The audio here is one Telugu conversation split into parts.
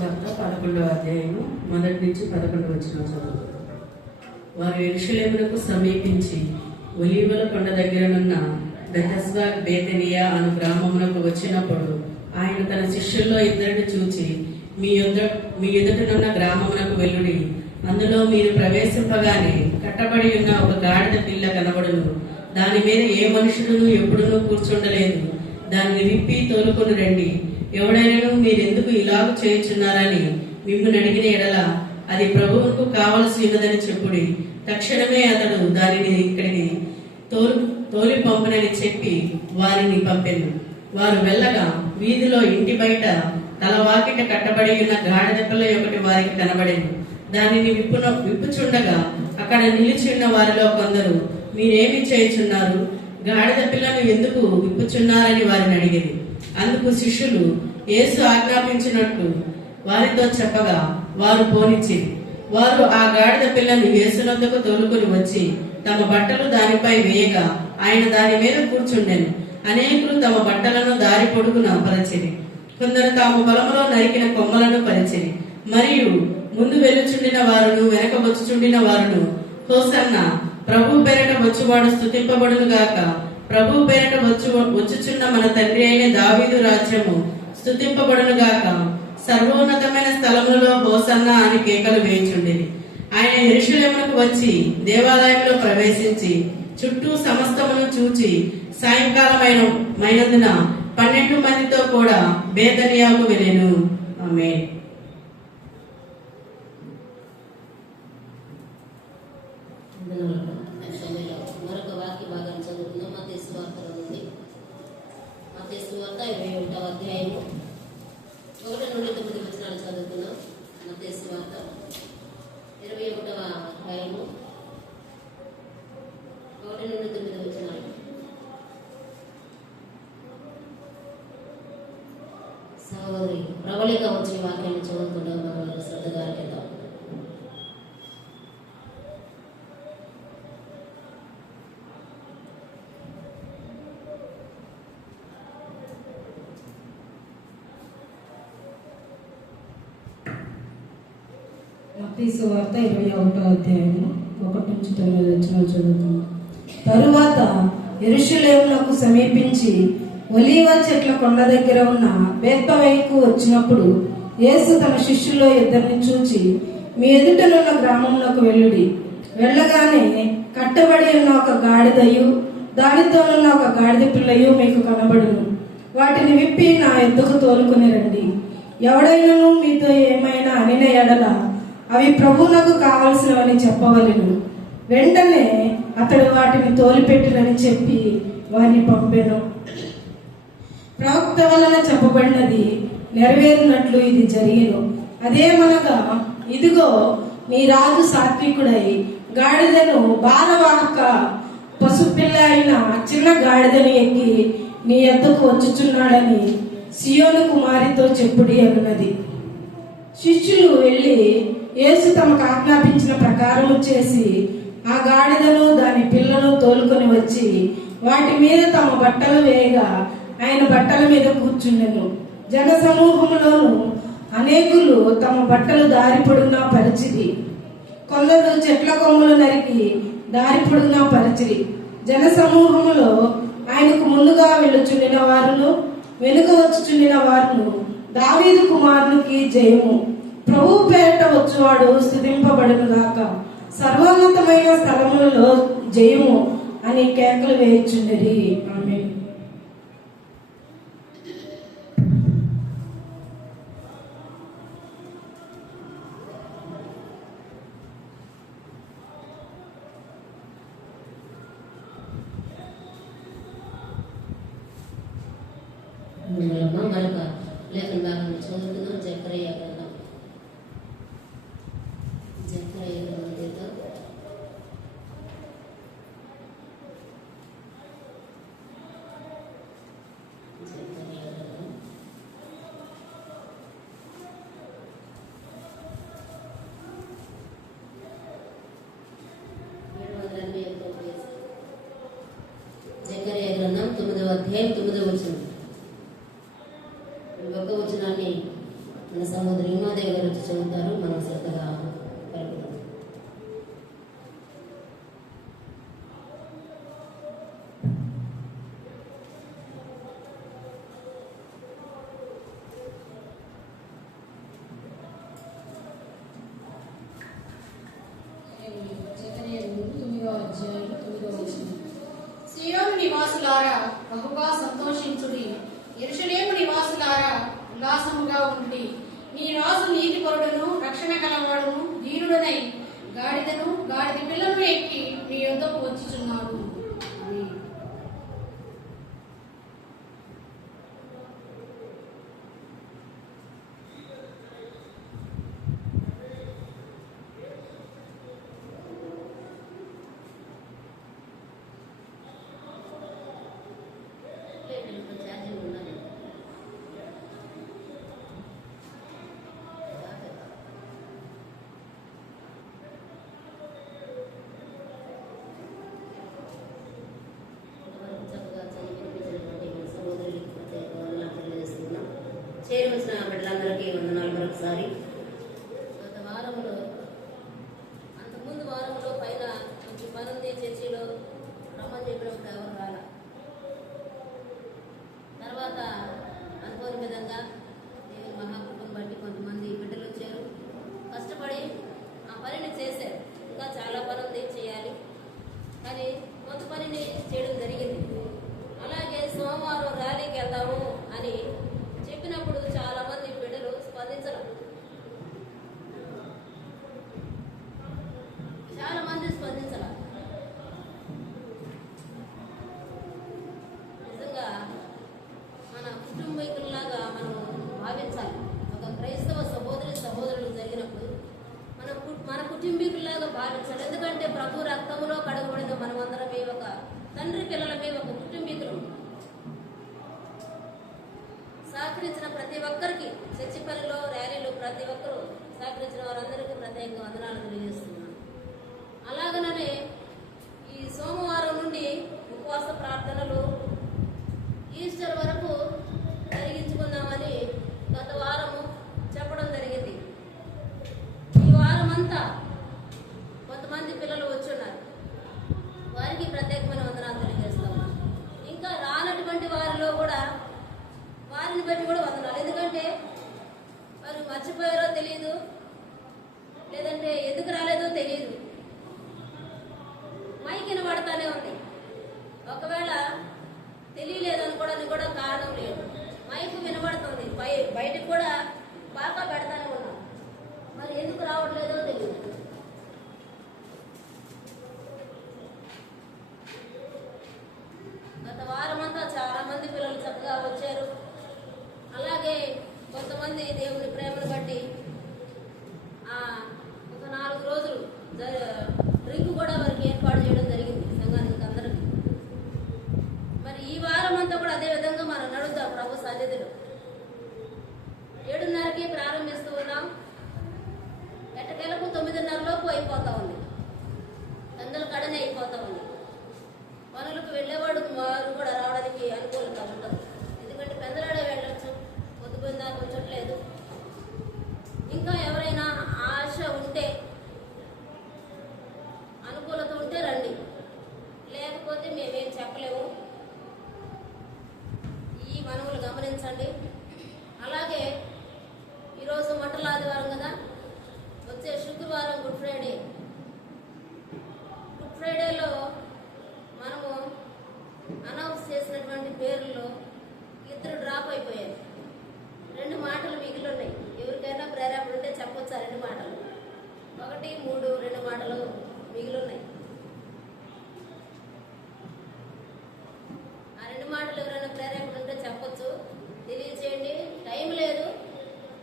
వార్త 11వ అధ్యాయము 1 నుంచి 11 వచనం చదువు. వారు యెరూషలేమునకు సమీపించి ఒలీవల కొండ దగ్గరనున్న బెతస్దా బేతనియా అను గ్రామమునకు వచ్చినప్పుడు ఆయన తన శిష్యుల్లో ఇద్దరిని చూచి, మీ ఎదుటనున్న గ్రామమునకు వెళ్ళుడి. అందులో మీరు ప్రవేశింపగానే కట్టబడి ఉన్న ఒక గాడిద పిల్ల కనబడును. దాని మీద ఏ మనుషుడును ఎప్పుడునూ కూర్చుండలేదు. దాన్ని విప్పి తోలుకొని రండి. ఎవడైనా మీరెందుకు ఇలాగ చేయుచున్నారని మిమ్మల్ని అడిగిన ఎడల అది ప్రభువుకు కావలసి ఉన్నదని చెప్పుడి. తక్షణమే అతడు దానిని ఇక్కడికి తోలి పంపునని చెప్పి వారిని పంపెను. వారు వెళ్ళగా వీధిలో ఇంటి బయట తలవాకిట కట్టబడి ఉన్న గాడిద పిల్ల ఒకటి వారికి కనబడెను. దానిని విప్పుచుండగా అక్కడ నిలిచిన్న వారిలో కొందరు, మీరేమి చేయుచున్నారు? గాడిద పిల్లను ఎందుకు విప్పుచున్నారని వారిని అడిగిరి. అందుకు శిష్యులు యేసు ఆజ్ఞాపించినట్టు వారితో చెప్పగా వారు పోనిచ్చిరి. వారు ఆ గాడిద పిల్లను యేసునొద్దకు తోలుకొని వచ్చి తమ బట్టలు దానిపై వేయగా ఆయన దాని మీద కూర్చుండెను. అనేకులు తమ బట్టలను దారి పొడుగున పరిచిరి. కొందరు తాము పొలంలో నరికిన కొమ్మలను పరిచిరి. మరియు ముందు వెళ్ళుచుండిన వారును వెనక వచ్చుచుండిన వారును, హోసన్నా, ప్రభు పేరట వచ్చువాడు స్తుతింపబడును గాక, ప్రభు పేరట వచ్చుచున్న మన తండ్రి అయిన దావీదు రాజ్యము స్తుతింపబడును గాక, సర్వోన్నతమైన స్థలములలో హోసన్నా అని కేకలు వేయుచుండేది. ఆయన యెరూషలేమునకు వచ్చి దేవాలయంలో ప్రవేశించి చుట్టూ సమస్తమును చూచి సాయంకాలమైనందున 12 మందితో కూడా బేతనియాకు వెళ్ళెను. ఆమేన్. మరొక వాక్య భాగాన్ని చదువుతున్నాం. మత్తయి సువార్తలో నుండి. మత్తయి సువార్త 21వ అధ్యాయము 1 నుండి 9 వచనాలు చదువుతున్నాం. మత్తయి సువార్త 21వ అధ్యాయము 1 నుండి 9 వచనాలు. సహోదరి ప్రబలిగా వచ్చిన వాక్యాన్ని చదువుతున్నాం. మనం శ్రద్ధగా ఆలకిద్దాం. మత్తయి సువార్త 21వ అధ్యాయము 1 నుంచి 9 వచనాలు చదువుతున్నాం. తరువాత యెరూషలేమునకు సమీపించి ఒలీవ చెట్ల కొండ దగ్గర ఉన్న బేత్పవేయుకు వచ్చినప్పుడు యేసు తన శిష్యుల్లో ఇద్దరిని చూచి, మీ ఎదుటనున్న గ్రామమునకు వెళ్ళుడి. వెళ్ళగానే కట్టబడి ఉన్న ఒక గాడిదయు దానితోనున్న ఒక గాడిద పిల్లయు మీకు కనబడును. వాటిని విప్పి నా ఎద్దుకు తోలుకుని రండి. ఎవడైనను మీతో ఏమైనా అనిన ఎడల అవి ప్రభువునకు కావలసినవని చెప్పవలెను. వెంటనే అతడు వాటిని తోలిపెట్టునని చెప్పి వారిని పంపెను. ప్రవక్త వలన చెప్పబడినది నెరవేరినట్లు ఇది జరిగెను. అదేమనగా, ఇదిగో నీ రాజు సాత్వికుడై గాడిదను భారవాహక పశుపిల్ల అయిన చిన్న గాడిదని ఎక్కి నీ ఎద్దకు వచ్చుచున్నాడని సియోను కుమారితో చెప్పుడి అన్నది. శిష్యులు వెళ్ళి యేసు తమకు ఆజ్ఞాపించిన ప్రకారము చేసి ఆ గాడిదను దాని పిల్లను తోలుకొని వచ్చి వాటి మీద తమ బట్టలు వేయగా ఆయన బట్టల మీద కూర్చుండెను. జన సమూహంలోను అనేకులు తమ బట్టలు దారి పొడుగునా పరిచిరి. కొందరు చెట్ల కొమ్మలు నరికి దారి పొడుగునా పరిచిరి. జన సమూహములో ఆయనకు ముందుగా వెళ్ళుచుండిన వారును వెనుక వచ్చుచుండిన వారును, దావీదు కుమారునికి జయము, ప్రభు పేరట వచ్చువాడు స్తుతింపబడును గాక, సర్వోన్నతమైన స్థలములలో జయము అని కేకలు వేయుచుండిరి. ఆమేన్. మరొక లేఖన భాగాన్ని చదువుతున్నాం. జకర్యా గ్రంథం. జకర్యా గ్రంథం తీద్దాం. జకర్యా గ్రంథం 781. జకర్యా గ్రంథం 9వ అధ్యాయం 9వ వచనం. ఒక వచనాన్ని మన సహోదరి ఉమాదేవి గారు వచ్చి చదువుతారు. మనం శ్రద్ధగా పలుకుతాం. సీయోను నివాసులారా బహుగా సంతోషించుడి, యెరూషలేము నివాసులారా ఉల్లాసముగా ఉండి, నీ రాజు నీతిపరుడును రక్షణ కలవాడును ధీరుడనై గాడిదను గాడిద పిల్లను ఎక్కి నీ యొద్దకు వచ్చుచున్నాడు. ఆమేన్. ఛార్జింగ్ ఉన్నది. చక్కగా చదివించినటువంటి మన సహోదరులకు ప్రత్యేక వందనాలు తెలియజేస్తున్నాం. చేరవలసిన బిడ్డలందరికీ వందనాలు మరొకసారి. గత వారంలో అంతకుముందు వారంలో పైన కొంచెం పని ఉంది చర్చిలో రమ్మని చెప్పినప్పుడు ఎవరు రాలా. తర్వాత అనుకోని విధంగా దేవుని మహాకృపను బట్టి కొంతమంది బిడ్డలు వచ్చారు, కష్టపడి ఆ పనిని చేశారు. ఇంకా చాలా పని ఉంది చేయాలి, కానీ కొంత పనిని చేయడం జరిగింది. అలాగే సోమవారం ర్యాలీకి వెళ్దాము అని చెప్పినప్పుడు చాలా మంది బిడ్డలు స్పందించరు. చాలా మంది స్పందించరు. నిజంగా మన కుటుంబీకుల్లాగా మనం భావించాలి. ఒక క్రైస్తవ సహోదరులు జరిగినప్పుడు మన కుటుంబీకుల్లాగా భావించాలి. ఎందుకంటే ప్రభు రక్తంలో కడగబడిన మనమందరమే ఒక తండ్రి పిల్లలమే, ఒక కుటుంబీకులు. సహకరించిన ప్రతి ఒక్కరికి, చర్చి పనిలో ర్యాలీలో ప్రతి ఒక్కరూ సహకరించిన వారందరికీ ప్రత్యేక వందనాలు తెలియజేస్తున్నాను. అలాగనే ఈ సోమవారం నుండి ఉపవాస ప్రార్థనలు ఈస్టర్ వరకు జరిగించుకుందామని గత వారము చెప్పడం జరిగింది. ఈ వారం అంతా కొంతమంది పిల్లలు వచ్చున్నారు, వారికి ప్రత్యేకమైన వందనాలు తెలియజేస్తాము. ఇంకా రానటువంటి వారిలో కూడా వారిని బట్టి కూడా వందనాలు. ఎందుకంటే వారు మర్చిపోయారో తెలియదు, లేదంటే ఎందుకు రాలేదో తెలియదు. మైక్ వినబడతానే ఉంది. ఒకవేళ తెలియలేదనుకోవడానికి కూడా కారణం లేదు. మైక్ వినబడుతుంది, బయటకు కూడా బాగా పెడతానే ఉన్నాం. మరి ఎందుకు రావట్లేదో తెలియదు. గత వారం అంతా చాలా మంది పిల్లలు చక్కగా వచ్చారు. అలాగే కొంతమంది దేవుని ప్రేమను బట్టి ఒక 4 రోజులు డ్రింక్ కూడా వారికి ఏర్పాటు చేయడం జరిగింది సంఘానికి అందరికీ. మరి ఈ వారం అంతా కూడా అదే విధంగా మనం నడుద్దాం ప్రభు సన్నిధిలో. 7:30కి ప్రారంభిస్తూ ఉన్నాం. ఎట్టకేలకు 9:30 లోపు అయిపోతా ఉంది. అందరి కడనే అయిపోతా ఉంది. పనులకు వెళ్ళేవాడు వారు కూడా రావడానికి అనుకూలంగా ఉండదు. ఎందుకంటే పెందలాడే వెళ్ళొచ్చు, పొద్దుపోయిన దాకా ఉంచట్లేదు. ఇంకా ఎవరైనా ఆశ ఉంటే, అనుకూలత ఉంటే రండి, లేకపోతే మేమేం చెప్పలేము. ఈ మనవులు గమనించండి. అలాగే ఈరోజు మంటల ఆదివారం కదా, వచ్చే శుక్రవారం గుడ్ ఫ్రైడే. గుడ్ ఫ్రైడేలో మనము అనౌన్స్ చేసినటువంటి పేర్లలో 2 డ్రాప్ అయిపోయారు. 2 మాటలు మిగిలి ఉన్నాయి. ఎవరికైనా ప్రేరేపణ ఉంటే చెప్పొచ్చు. 2 మాటలు, 1, 3, 2 మాటలు మిగిలి ఉన్నాయి. ఆ 2 మాటలు ఎవరైనా ప్రేరేపణ ఉంటే చెప్పొచ్చు, తెలియచేయండి. టైం లేదు,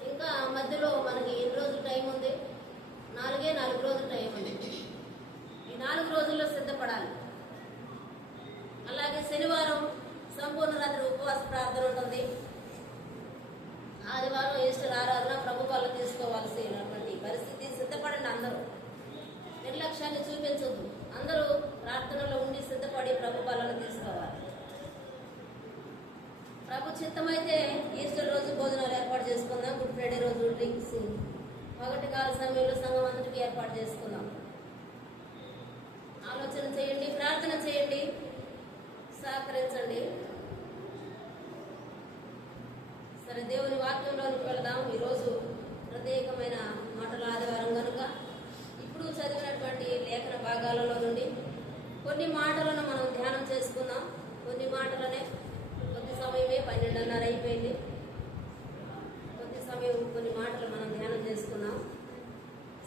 ఇంకా మధ్యలో మనకి ఎన్ని రోజులు టైం ఉంది? 4 రోజులు టైం ఉంది. ఈ 4 రోజుల్లో సిద్ధపడాలి. అలాగే శనివారం సంపూర్ణ రాత్రి ఉపవాస ప్రార్థన ఉంటుంది. ఆదివారం ఈస్టర్ ఆరాధన ప్రభు వల్ల తీసుకోవాల్సినటువంటి పరిస్థితి. సిద్ధపడండి అందరూ, నిర్లక్ష్యాన్ని చూపించొద్దు. అందరూ ప్రార్థనలో ఉండి సిద్ధపడి ప్రభు వల్ల తీసుకోవాలి. ప్రభు చిత్తమైతే ఈస్టర్ రోజు భోజనాలు ఏర్పాటు చేసుకుందాం. గుడ్ ఫ్రైడే రోజు డ్రింక్స్ ఒకటి కాల సమయంలో సంఘం అంతటికి ఏర్పాటు చేసుకుందాం. ఆలోచన చేయండి, ప్రార్థన చేయండి, సహకరించండి. సరే, దేవుని వాక్యంలోనికి వెళదాం. ఈరోజు ప్రత్యేకమైన మాటల ఆదివారం కనుక ఇప్పుడు చదివినటువంటి లేఖన భాగాలలో నుండి కొన్ని మాటలను మనం ధ్యానం చేసుకుందాం. కొన్ని మాటలనే, కొద్ది సమయమే 12:30 అయిపోయింది. కొద్ది సమయం కొన్ని మాటలు మనం ధ్యానం చేసుకున్నాం.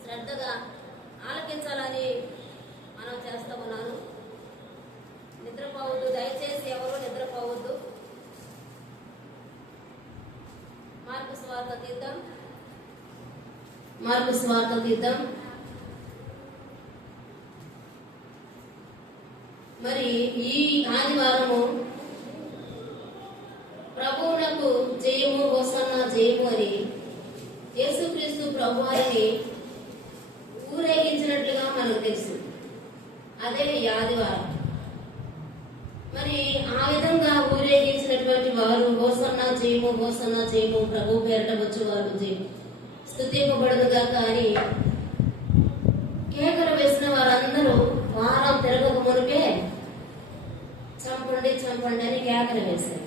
శ్రద్ధగా ఆలకించాలని మనం చేస్తా ఉన్నాను. నిద్రపోవద్దు, దయచేసి ఎవరు నిద్రపోవద్దు. మార్కు సువార్త తీద్దాం. మరి ఈ ఆదివారము ప్రభువునకు జయము, హోసన్నా జయము అని యేసుక్రీస్తు ప్రభువారిని ఊరేగించినట్లుగా మనకు తెలుసు. అదే ఈ ఆదివారం. మరి ఆ విధంగా ఊరేగించినటువంటి వారు హోసన్నా జయము, హోసన్నా జయము, ప్రభు పేరట వచ్చు వారు జయము స్తుతింపబడునుగా అని కేకలు వేసిన వారందరూ వారం తిరగక మునిపే చంపండి చంపండి అని కేకలు వేశారు.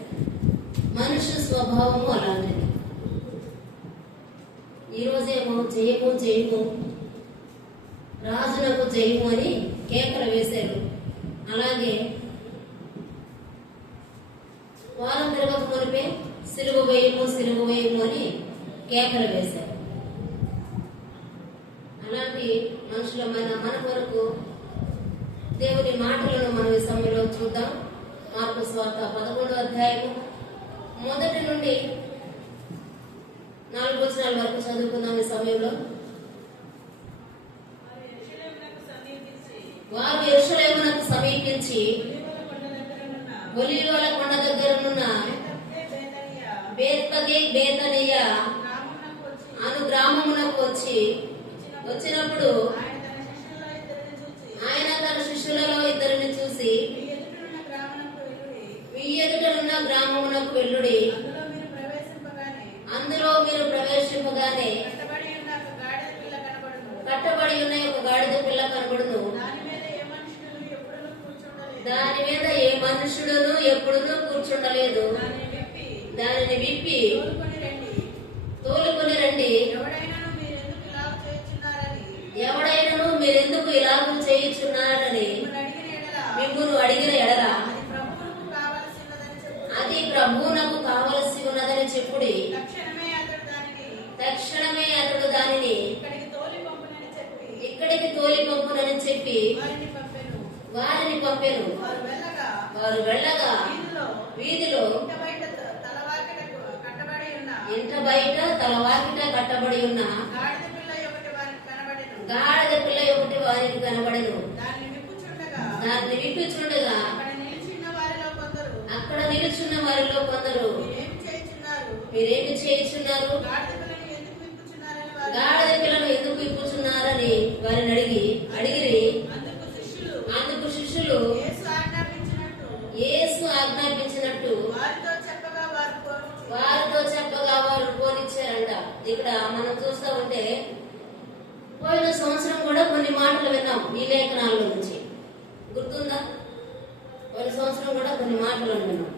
మనుష్య స్వభావము అలాంటిది. ఈరోజేమో జయము జయము, రాజునకు జయము అని కేకలు వేశారు. అలాగే వారం తిరగక మునిపే సిలువ వేయము అని కేకలు వేశారు. అలాంటి మనుషులమైన మన కొరకు దేవుని మాటలను మనం ఈ సమయంలో చూద్దాం. మార్కు సువార్త 11వ అధ్యాయము 1 నుండి 4 వచనాల వరకు చదువుకుందాం. ఈ సమయంలో వారు యెరూషలేమునకు సమీపించి ఒలీవల కొండ దగ్గరనున్న బేత్పగే బేతనియా అను గ్రామమునకు వచ్చినప్పుడు ఆయన తన శిష్యులలో ఇద్దరిని చూసి, మీ ఎదుటనున్న గ్రామమునకు వెళ్ళుడి, అందులో మీరు ప్రవేశింపగానే కట్టబడి ఉన్న ఒక గాడిద పిల్ల కనబడును. దాని మీద ఏ మనుషుడును ఎప్పుడునూ కూర్చుండలేదు. దానిని విప్పి తోలుకొని రండి. ఎవడైనను మీరెందుకు ఇలాగ చేయుచున్నారని మిమ్మును అడిగిన ఎడల అది ప్రభువునకు కావలసి ఉన్నదని చెప్పుడి. తక్షణమే అతడు దానిని ఇక్కడికి తోలి పంపునని చెప్పి వారిని పంపెను. వారు వెళ్ళగా వీధిలో ఇంట బయట తలవాకిట కట్టబడి ఉన్న గాడిద పిల్ల ఒకటి వారికి కనబడెను. దాన్ని విప్పుచుండగా అక్కడ నిలుచున్న వారిలో కొందరు, మీరేమి చేయుచున్నారు, గాడిద పిల్లను ఎందుకు విప్పుచున్నారని వారిని అడిగిరి. అందుకు శిష్యులు యేసు ఆజ్ఞాపించినట్టు వారితో చెప్పగా వారు పోనిచ్చారంట. ఇక్కడ మనం చూస్తూ ఉంటే పోయిన సంవత్సరం కూడా కొన్ని మాటలు విన్నాం ఈ లేఖనాల్లో నుంచి. గుర్తుందా? పోయిన సంవత్సరం కూడా కొన్ని మాటలు విన్నాం.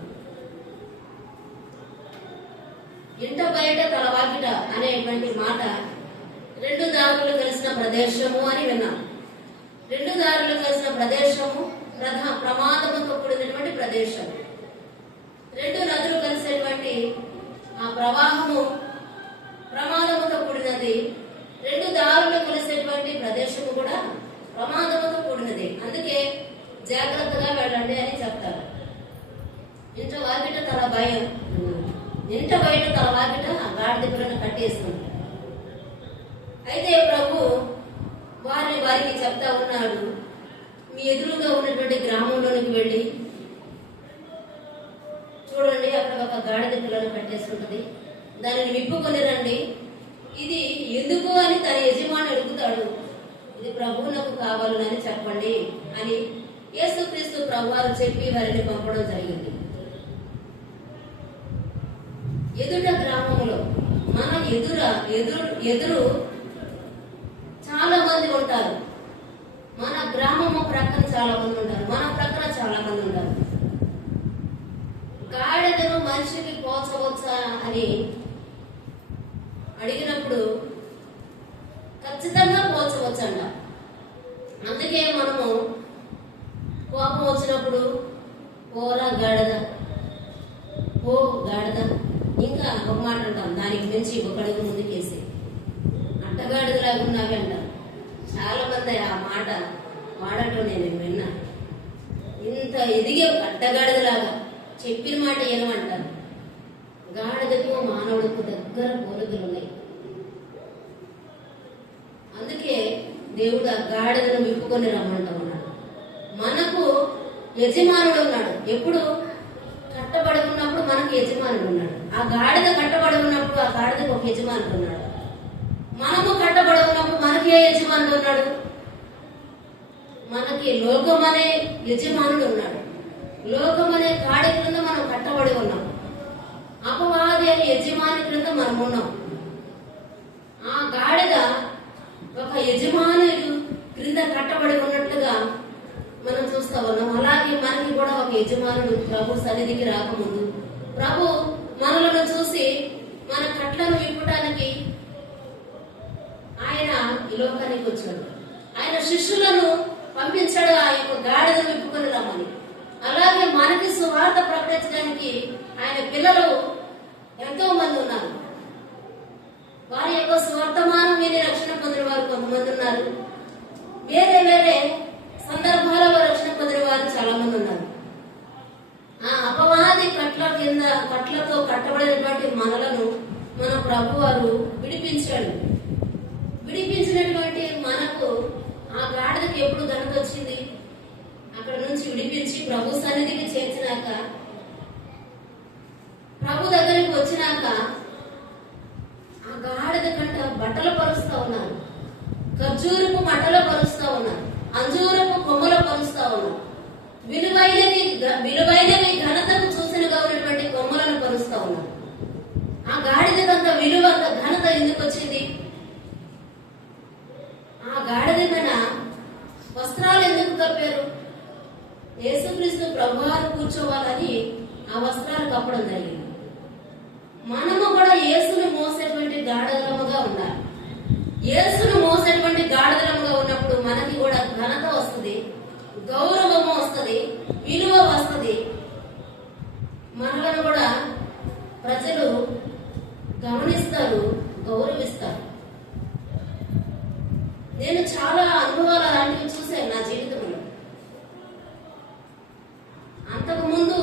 ఇంట బయట తలవాకిట అనేటువంటి మాట 2 దారులు కలిసిన ప్రదేశము అని విన్నాం. 2 దారులు కలిసిన ప్రదేశము ప్రమాదముతో కూడినటువంటి ప్రదేశం. 2 నదులు కలిసేటువంటి ఆ ప్రవాహము ప్రమాదముతో కూడినది. 2 దారులు కలిసేటువంటి ప్రదేశము కూడా ప్రమాదముతో కూడినది. అందుకే జాగ్రత్తగా వెళ్ళండి అని చెప్తారు. ఇంట వాకిట తల భయం, ఇంట బయట తల వాకిట గాడిద పిల్లను కట్టేసుకుంటారు. అయితే ప్రభు వారికి చెప్తా ఉన్నాడు, మీ ఎదురుగా ఉన్నటువంటి గ్రామంలోనికి వెళ్ళి చూడండి, అక్కడ ఒక గాడిద పిల్లను కట్టేసుకుంటుంది, దానిని విప్పుకొని రండి. ఇది ఎందుకు అని తన యజమాని అడుగుతాడు. ఇది ప్రభువునకు కావాలని చెప్పండి అని యేసుక్రీస్తు ప్రభువారు చెప్పి వారిని పంపడం జరిగింది. ఎదుట గ్రామంలో మన ఎదురు చాలా మంది ఉంటారు. మన గ్రామము ప్రక్కన చాలా మంది ఉంటారు, మన ప్రక్కన చాలా మంది ఉంటారు. గాడిదను మనిషికి పోల్చవచ్చా అని అడిగినప్పుడు ఖచ్చితంగా పోల్చవచ్చంట. అందుకే మనము కోపం వచ్చినప్పుడు పోరా గాడిద, పో గాడిద, ఇంకా ఒక మాట అంటాం, దానికి మించి ఒక అడుగు ముందుకేసి అట్టగాడిదలాగా ఉన్నావి అంటారు. చాలా మంది ఆ మాట వాడటం నేను విన్నా. ఇంత ఎదిగే అట్టగాడిదలాగా చెప్పిన మాట ఏమంటారు. గాడిదకు మానవుడికి దగ్గర పోలికలు ఉన్నాయి. అందుకే దేవుడు ఆ గాడిదను విప్పుకొని రమ్మంటా ఉన్నాడు. మనకు యజమానుడు ఉన్నాడు. ఎప్పుడు కట్టబడి ఉన్నప్పుడు మనకు యజమానుడు ఉన్నాడు. ఆ గాడిద కట్టబడి ఉన్నప్పుడు ఆ గాడిదకు ఒక యజమానుడు ఉన్నాడు. మనము కట్టబడి ఉన్నప్పుడు మనకి ఏ యజమానుడు ఉన్నాడు? మనకి లోకం అనే యజమానుడు ఉన్నాడు. లోకం అనే గాడి క్రింద మనం కట్టబడి ఉన్నాం. అపవాది అనే యజమాని క్రింద మనం ఉన్నాం. ఆ గాడిద ఒక యజమానుడు క్రింద కట్టబడి ఉన్నట్లుగా మనం చూస్తా ఉన్నాం. అలాగే మనకి కూడా ఒక యజమానుడు ప్రభు సన్నిధికి రాకముందు ప్రభు మనలను చూసి మన కట్లను విప్పటానికి ఆయన ఈ లోకానికి వచ్చాడు. ఆయన శిష్యులను పంపించాడు ఆ యొక్క గాడిదను విప్పుకొని రమ్మని. అలాగే మనకి సువార్త ప్రకటించడానికి ఆయన పిల్లలు ఎంతో మంది ఉన్నారు. వారి యొక్క సువర్తమానం విని రక్షణ పొందిన వారు కొంతమంది ఉన్నారు. వేరే వేరే సందర్భాలలో రక్షణ పొందిన వారు చాలా మంది ఉన్నారు. ఆ అపవాది కట్లతో కట్టబడినటువంటి మనలను మన ప్రభు వారు విడిపించాడు. విడిపించినటువంటి మనకు ఆ గాడిదకి ఎప్పుడు ఘనత వచ్చింది? అక్కడ నుంచి విడిపించి ప్రభు సన్నిధికి చేర్చినాక, ప్రభు దగ్గరికి వచ్చినాక ఆ గాడిద కంట బట్టలు పరుస్తా ఉన్నారు. ఖర్జూరపు మట్టలు పరుస్తా ఉన్నారు. అంజూరపు కొమ్మలు పరుస్తా ఉన్నారు. విలువైనవి ఘనతకు సూచనగా ఉన్నటువంటి కొమ్మలను పరుస్తా ఉన్నారు. ఆ గాడిదకంత విలువ, ఘనత ఎందుకు వచ్చింది? ఆ గాడిద పైన వస్త్రాలు ఎందుకు కప్పారు? యేసుక్రీస్తు ప్రభువారు కూర్చోవాలని ఆ వస్త్రాలు కప్పడం జరిగింది. మనము కూడా యేసును మోసేటువంటి గాడిదలముగా ఉండాలి. యేసును మోసేటువంటి గాడిదలముగా ఉన్నప్పుడు మనకి కూడా ఘనత వస్తుంది, గౌరవము వస్తుంది, విలువ వస్తుంది. మనలను కూడా ప్రజలు గమనిస్తారు, గౌరవిస్తారు. నేను చాలా అనుభవాలు అలాంటివి చూశాను నా జీవితంలో. అంతకు ముందు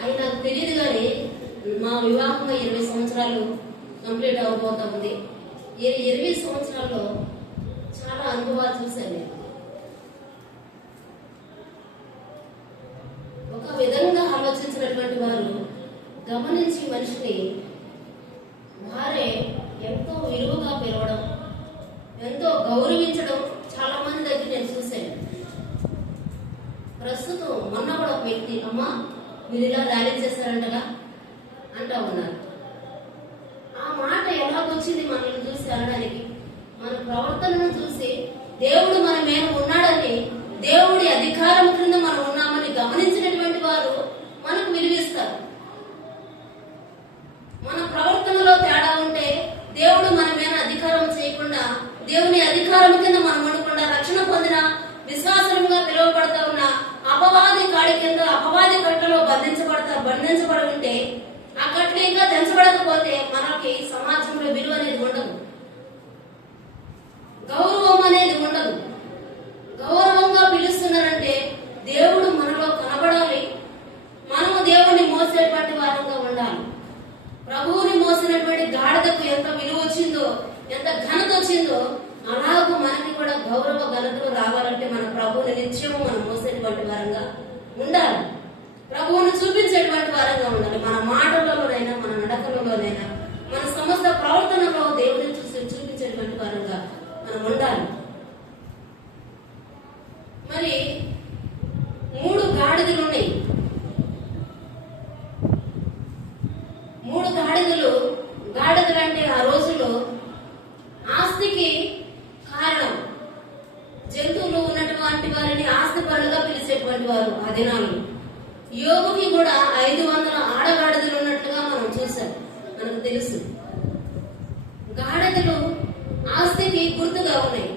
అవి నాకు తెలియదు, కానీ మా వివాహంగా 20 సంవత్సరాలు కంప్లీట్ అవబోతా ఉంది. 20 సంవత్సరాల్లో చాలా అనుభవాలు చూశాను నేను. ఒక విధంగా ఆలోచించినటువంటి వారు గమనించి మనిషిని వారే ఎంతో విలువగా పిలవడం, ఎంతో గౌరవించడం చాలా మంది దగ్గర నేను చూశాను. ప్రస్తుతం మొన్న కూడా ఒక వ్యక్తి, అమ్మా మీరు ఇలా ర్యాలీ చేస్తారంటగా అంటా ఉన్నారు. ఆ మాట ఎలాగొచ్చింది మనల్ని చూసి అనడానికి? మన ప్రవర్తనను చూసి దేవుడు మన మీద ఉన్నాడని, దేవుడి అధికారం క్రింద మనం ఉన్నామని గమనించినటువంటి వారు మనకు విలువిస్తారు. మన ప్రవర్తనలో తేడా ఉంటే దేవుడు మన మీద అధికారం చేయకుండా, దేవుని అధికారం కింద మనం ఉండకుండా, రక్షణ పొందిన విశ్వాసంగా పిలువబడతా ఉన్న అపవాది కాడి కింద, అపవాది కట్టలో బంధించబడి ఉంటే, ఆ కట్లు ఇంకా తెంచబడకపోతే మనకి సమాజంలో విలువ అనేది ఉండదు, గౌరవం అనేది ఉండదు. గౌరవంగా పిలుస్తున్నారంటే దేవుడు మనలో కనబడాలి, మనము దేవుణ్ణి మోసేటువంటి వారంగా ఉండాలి. ప్రభువుని మోసినటువంటి గాడిదకు ఎంత విలువ వచ్చిందో, ఎంత ఘనత వచ్చిందో, అలాగూ మనకి కూడా గౌరవ ఘనతలు రావాలంటే మన ప్రభువుని నిత్యము మనం మోసేటువంటి వారంగా ఉండాలి. ప్రభువుని చూపించేటువంటి వారంగా ఉండాలి. మన మాటలలోనైనా, మన నడకలలోనైనా, మన సమస్త ప్రవర్తనలో దేవుడిని చూపించేటువంటి వారంగా మనం ఉండాలి. మరి 3 గాడిదలు ఉన్నాయి. తెలుసు. గాడిదలు ఆస్తికి గుర్తుగా ఉన్నాయి.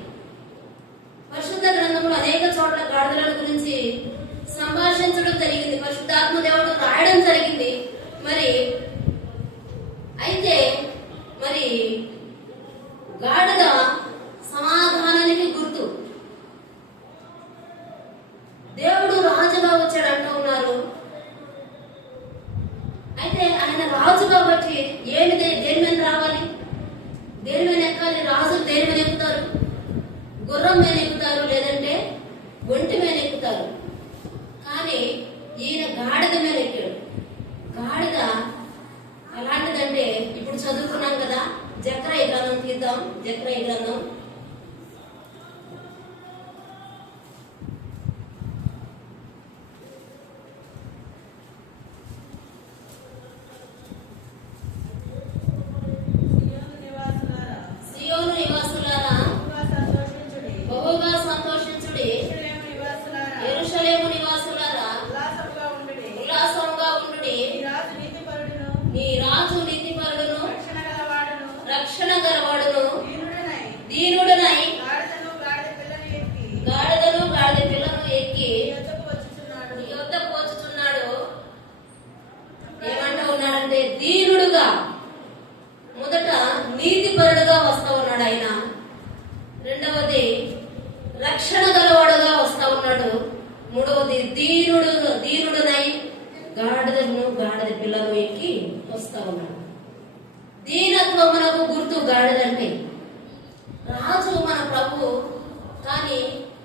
పరిశుద్ధ గ్రంథంలో అనేక చోట్ల గాడిదల గురించి సంభాషించడం జరిగింది, పరిశుద్ధాత్మ దేవుడు రాయడం జరిగింది. మరి అయితే మరి గాడిద సమాధానానికి గుర్తు. దేవుడు రాజుగా వచ్చాడు అంటూ ఉన్నారు. అయితే ఆయన రాజు కాబట్టి దేని మీద రావాలి, దేని మీద ఎక్కాలి? రాజులు దేని మీద ఎక్కుతారు? గుర్రం మీద ఎక్కుతారు, లేదంటే ఒంటి మీద ఎక్కుతారు. కానీ ఈయన గాడిద మీద ఎక్కాడు. గాడిద అలాంటిదంటే ఇప్పుడు చదువుకున్నాం కదా, జక్రయ గ్రంథం తీద్దాం. జక్రయ గ్రంథం సియోను నివాసులారా బహుగా సంతోషించుడి, యెరూషలేము నివాసులారా ఉల్లాసంగా ఉండుడి. నీ రాజు నీతిపరుడును రక్షణ గలవాడును దీనుడనై గాడిదను గాడిద పిల్లను ఎక్కి నీ యొద్దకు వచ్చుచున్నాడు. ఏమంటూ ఉన్నాడంటే దీనుడుగా, మొదట నీతిపరుడుగా వస్తా ఉన్నాడు ఆయన. రెండవది రక్షణ గలవాడుగా వస్తా ఉన్నాడు. మూడవది దీనుడునై గాడిదను గాడిద పిల్లను ఎక్కి వస్తా ఉన్నాడు. దీనత్వమునకు గుర్తు గాడిదంటే. రాజు మన ప్రభు. కానీ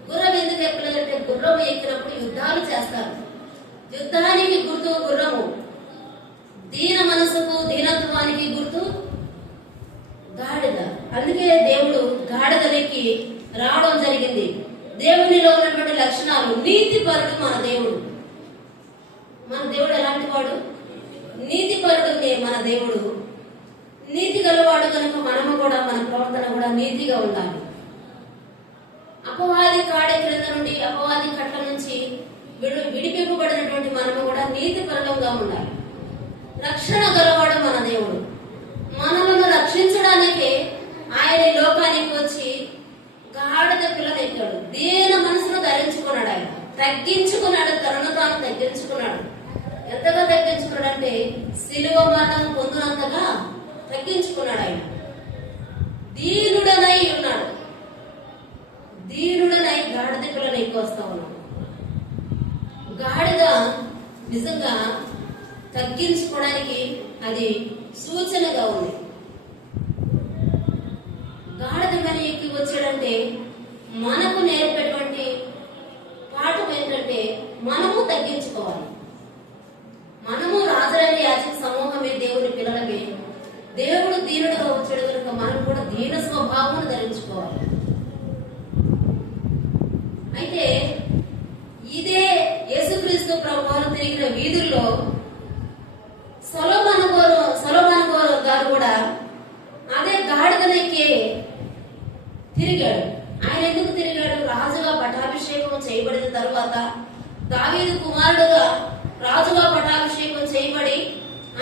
గుర్రం ఎందుకు ఎక్కలేదంటే గుర్రం ఎక్కినప్పుడు యుద్ధాలు చేస్తారు. యుద్ధానికి గుర్తు గుర్రము. దీన మనసుకు దీనత్వానికి గుర్తు గాడిద. అందుకే దేవుడు గాడిదనికి రావడం జరిగింది. దేవునిలో ఉన్నటువంటి లక్షణాలు. నీతిపరుడు మన దేవుడు. మన దేవుడు ఎలాంటి వాడు? నీతిపరుడు మన దేవుడు. నీతి గలవాడు కనుక మనము కూడా, మన ప్రవర్తన కూడా నీతిగా ఉండాలి. అపవాది కాడి క్రింద నుండి, అపవాది కట్ల నుంచి విడిపింపబడినటువంటి మనము కూడా నీతిపరులంగా ఉండాలి. రక్షణ గలవాడు మన దేవుడు. మనలను రక్షించడానికి ఆయన ఈ లోకానికి వచ్చి గాడిద పిల్లను ఎక్కాడు. దీన మనసును ధరించుకున్నాడు. ఆయన తగ్గించుకున్నాడు, తనను తాను తగ్గించుకున్నాడు. ఎంతగా తగ్గించుకున్నాడు అంటే సిలువ మరణం పొందినంతగా తగ్గించుకున్నాడు. ఆయన దీనుడనై ఉన్నాడు. దీనుడనై గాడిద పిల్లను ఎక్కువ వస్తా ఉన్నాడు. గాడిద నిజంగా తగ్గించుకోవడానికి అది సూచనగా ఉంది. గాడిద మీద ఎక్కి వచ్చాడంటే మనకు నేర్పేటువంటి పాఠం ఏంటంటే మనము తగ్గించుకోవాలి. మనము రాజులైన యాజక సమూహమే, దేవుని పిల్లలమే. దేవుడు దీనుడుగా వచ్చాడు కనుక మనం కూడా దీన స్వభావం ధరించుకోవాలి. అయితే ఇదే యేసుక్రీస్తు ప్రభువారు తిరిగిన వీధుల్లో సొలొమోను గారు కూడా అదే గాడిదనెక్కి తిరిగాడు. ఆయన ఎందుకు తిరిగాడు? రాజుగా పట్టాభిషేకం చేయబడిన తరువాత దావీదు కుమారుడుగా రాజుగా పట్టాభిషేకం చేయబడి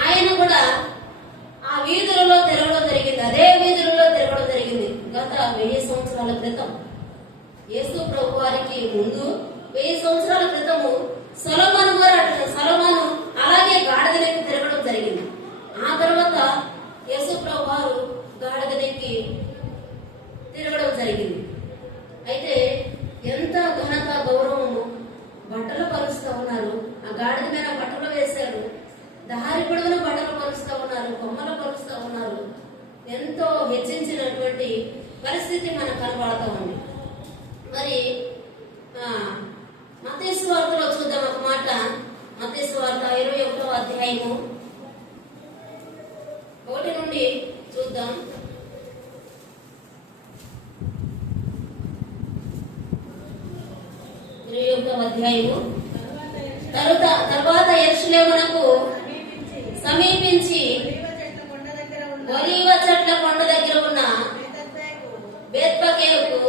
ఆయన కూడా ఆ వీధులలో తిరగడం జరిగింది. అదే వీధులలో తిరగడం జరిగింది. గత 1000 సంవత్సరాల క్రితం, యేసు ప్రభు వారికి ముందు 1000 సంవత్సరాల క్రితము సొలొమోను అలాగే గాడిదనెక్కి తిరగడం జరిగింది. ఆ తర్వాత యేసు ప్రభు వారు గాడిదనెక్కి తిరగడం జరిగింది. అయితే ఎంత ఘనత, గౌరవము. బట్టలు పరుస్తూ ఉన్నారు. ఆ గాడిద మీద బట్టలు వేశారు. దారి పొడవున బట్టలు పరుస్తూ ఉన్నారు, బొమ్మలు పరుస్తూ ఉన్నారు. ఎంతో హెచ్చించినటువంటి పరిస్థితి మనకు కనబడతా ఉంది. మరి మత్తయి సువార్తలో చూద్దాం ఒక మాట. మత్తయి సువార్త 21వ అధ్యాయము 1 నుండి చూద్దాం. అధ్యాయము. తర్వాత యెరూషలేమునకు సమీపించి ఒలీవ చెట్ల కొండ దగ్గర ఉన్న బేత్పగేకు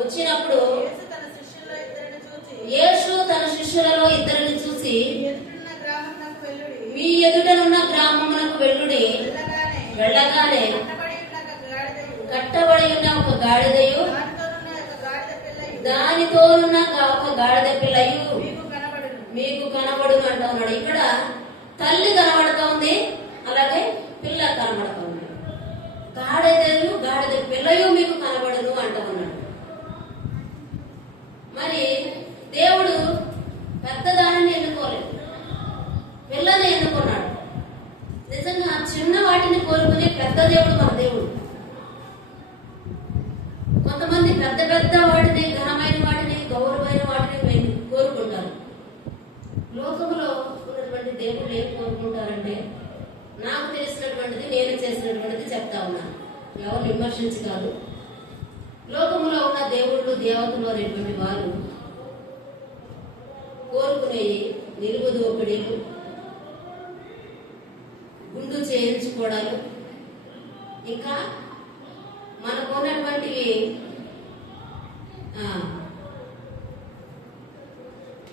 వచ్చినప్పుడు యేసు తన శిష్యులలో ఇద్దరిని చూసి, మీ ఎదుటనున్న గ్రామమునకు వెళ్ళుడి, వెళ్ళగానే కట్టబడి ఉన్న ఒక గాడిదయు, కట్టబడి ఉన్న ఒక గాడిదయు దానితోనున్న ఒక గాడిద పిల్లయు దానితోనున్న ఒక గాడిద పిల్లయు మీకు కనబడును. మీకు కనబడును అంటా ఉన్నాడు. ఇక్కడ తల్లి కనబడుతూ ఉంది, అలాగే పిల్ల కనబడుతూ ఉంది. గాడిదయు గాడిద పిల్లయు మీకు కనబడును అంటూ ఉన్నాడు. మరి దేవుడు పెద్దదానిని ఎన్నుకోలేదు, పిల్లని ఎన్నుకున్నాడు. నిజంగా చిన్న వాటిని కోరుకునే పెద్ద దేవుడు మన దేవుడు. కొంతమంది పెద్ద పెద్ద వాటిని, ఘనమైన వాటిని, గౌరవమైన వాటిని కోరుకుంటారు. లోకంలో ఉన్నటువంటి దేవుళ్ళు ఏం కోరుకుంటారంటే, నాకు తెలిసినటువంటిది, నేను చేసినటువంటిది చెప్తా ఉన్నాను, ఎవరు విమర్శించి కాదు. లోకంలో ఉన్న దేవుళ్ళు, దేవతలు అనేటువంటి వారు కోరుకునేవి నిలువు దోపిడీలు, గుండు చేయించుకోవడాలు, ఇంకా మనకు ఉన్నటువంటివి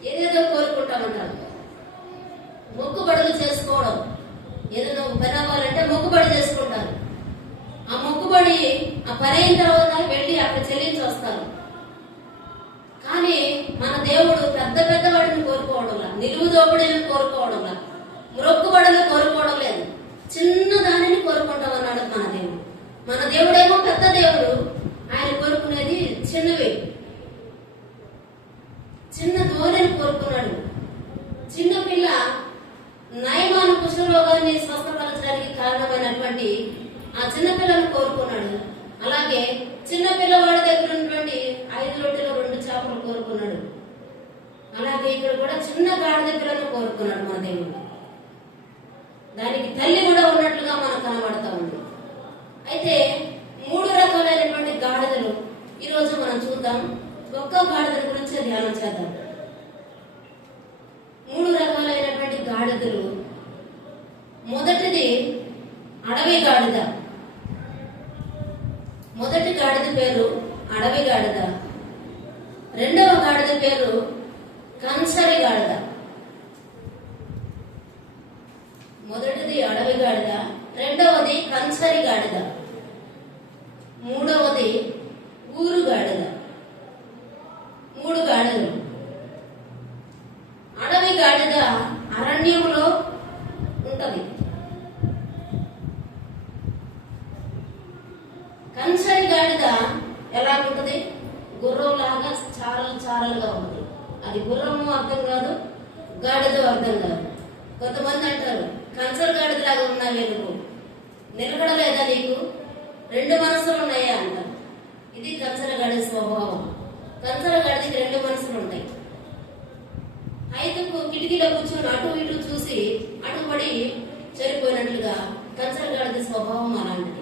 ఏదేదో కోరుకుంటా ఉంటారు. మొక్కుబడులు చేసుకోవడం, ఏదైనా పని అవ్వాలంటే మొక్కుబడి చేసుకుంటారు. ఆ మొక్కుబడి ఆ పని అయిన తర్వాత వెళ్ళి అక్కడ చెల్లించి వస్తారు. కానీ మన దేవుడు పెద్ద పెద్ద వాటిని కోరుకోవడంలా, నిలువు దోపిడీలను కోరుకోవడంలా, మొక్కుబడులు కోరుకోవడం లేదు, చిన్న దానిని కోరుకుంటాం అన్నాడు మన దేవుడు. మన దేవుడేమో పెద్ద దేవుడు, ఆయన కోరుకునేది చిన్నవి, చిన్న ధోరణిని కోరుకున్నాడు. చిన్న పిల్ల నయమాను కుష్ఠరోగాన్ని స్వస్థపరచడానికి కారణమైనటువంటి ఆ చిన్నపిల్లను కోరుకున్నాడు. అలాగే చిన్న పిల్లవాడి దగ్గర ఉన్నటువంటి 5 రొట్టెలు 2 చేపలు కోరుకున్నాడు. అలాగే ఇక్కడ కూడా చిన్న గాడిద పిల్లను కోరుకున్నాడు మన దేవుడు. దానికి తల్లి కూడా ఉన్నట్లుగా మనకు కనబడతా ఉంది. అయితే 3 రకాలైనటువంటి గాడిదలు ఈరోజు మనం చూద్దాం. ఒక్క గాడిద గురించి ధ్యానం చేద్దాం. 3 రకాలైనటువంటి గాడిదలు. మొదటిది అడవి గాడిద. మొదటి గాడిద పేరు అడవి గాడిద. రెండవ గాడిద పేరు కంచరి గాడిద. మొదటిది అడవి గాడిద, రెండవది కంచరి గాడిద, మూడవది ఊరు గాడిద. 3 గాడిదలు. అడవి గాడిద అరణ్యంలో ఉంటది. కంచరి గాడిద ఎలా ఉంటది? గుర్రం లాగా చారలు చారలుగా ఉంటుంది. అది గుర్రము అర్థం కాదు, గాడిద అర్థం కాదు. కొంతమంది అంటారు, కంచరి గాడిద లాగా ఉన్నావే నువ్వు, నిలకడలేదా నీకు, 2 మనసులు ఉన్నాయా అంటారు. ఇది కంచరి గాడిద స్వభావం. కంచరి గాడిదకి 2 మనసులు ఉంటాయి. అయితే కిటికీలో కూర్చొని అటు ఇటు చూసి అటుపడి చనిపోయినట్లుగా కంచరి గాడిద స్వభావం అలాంటిది.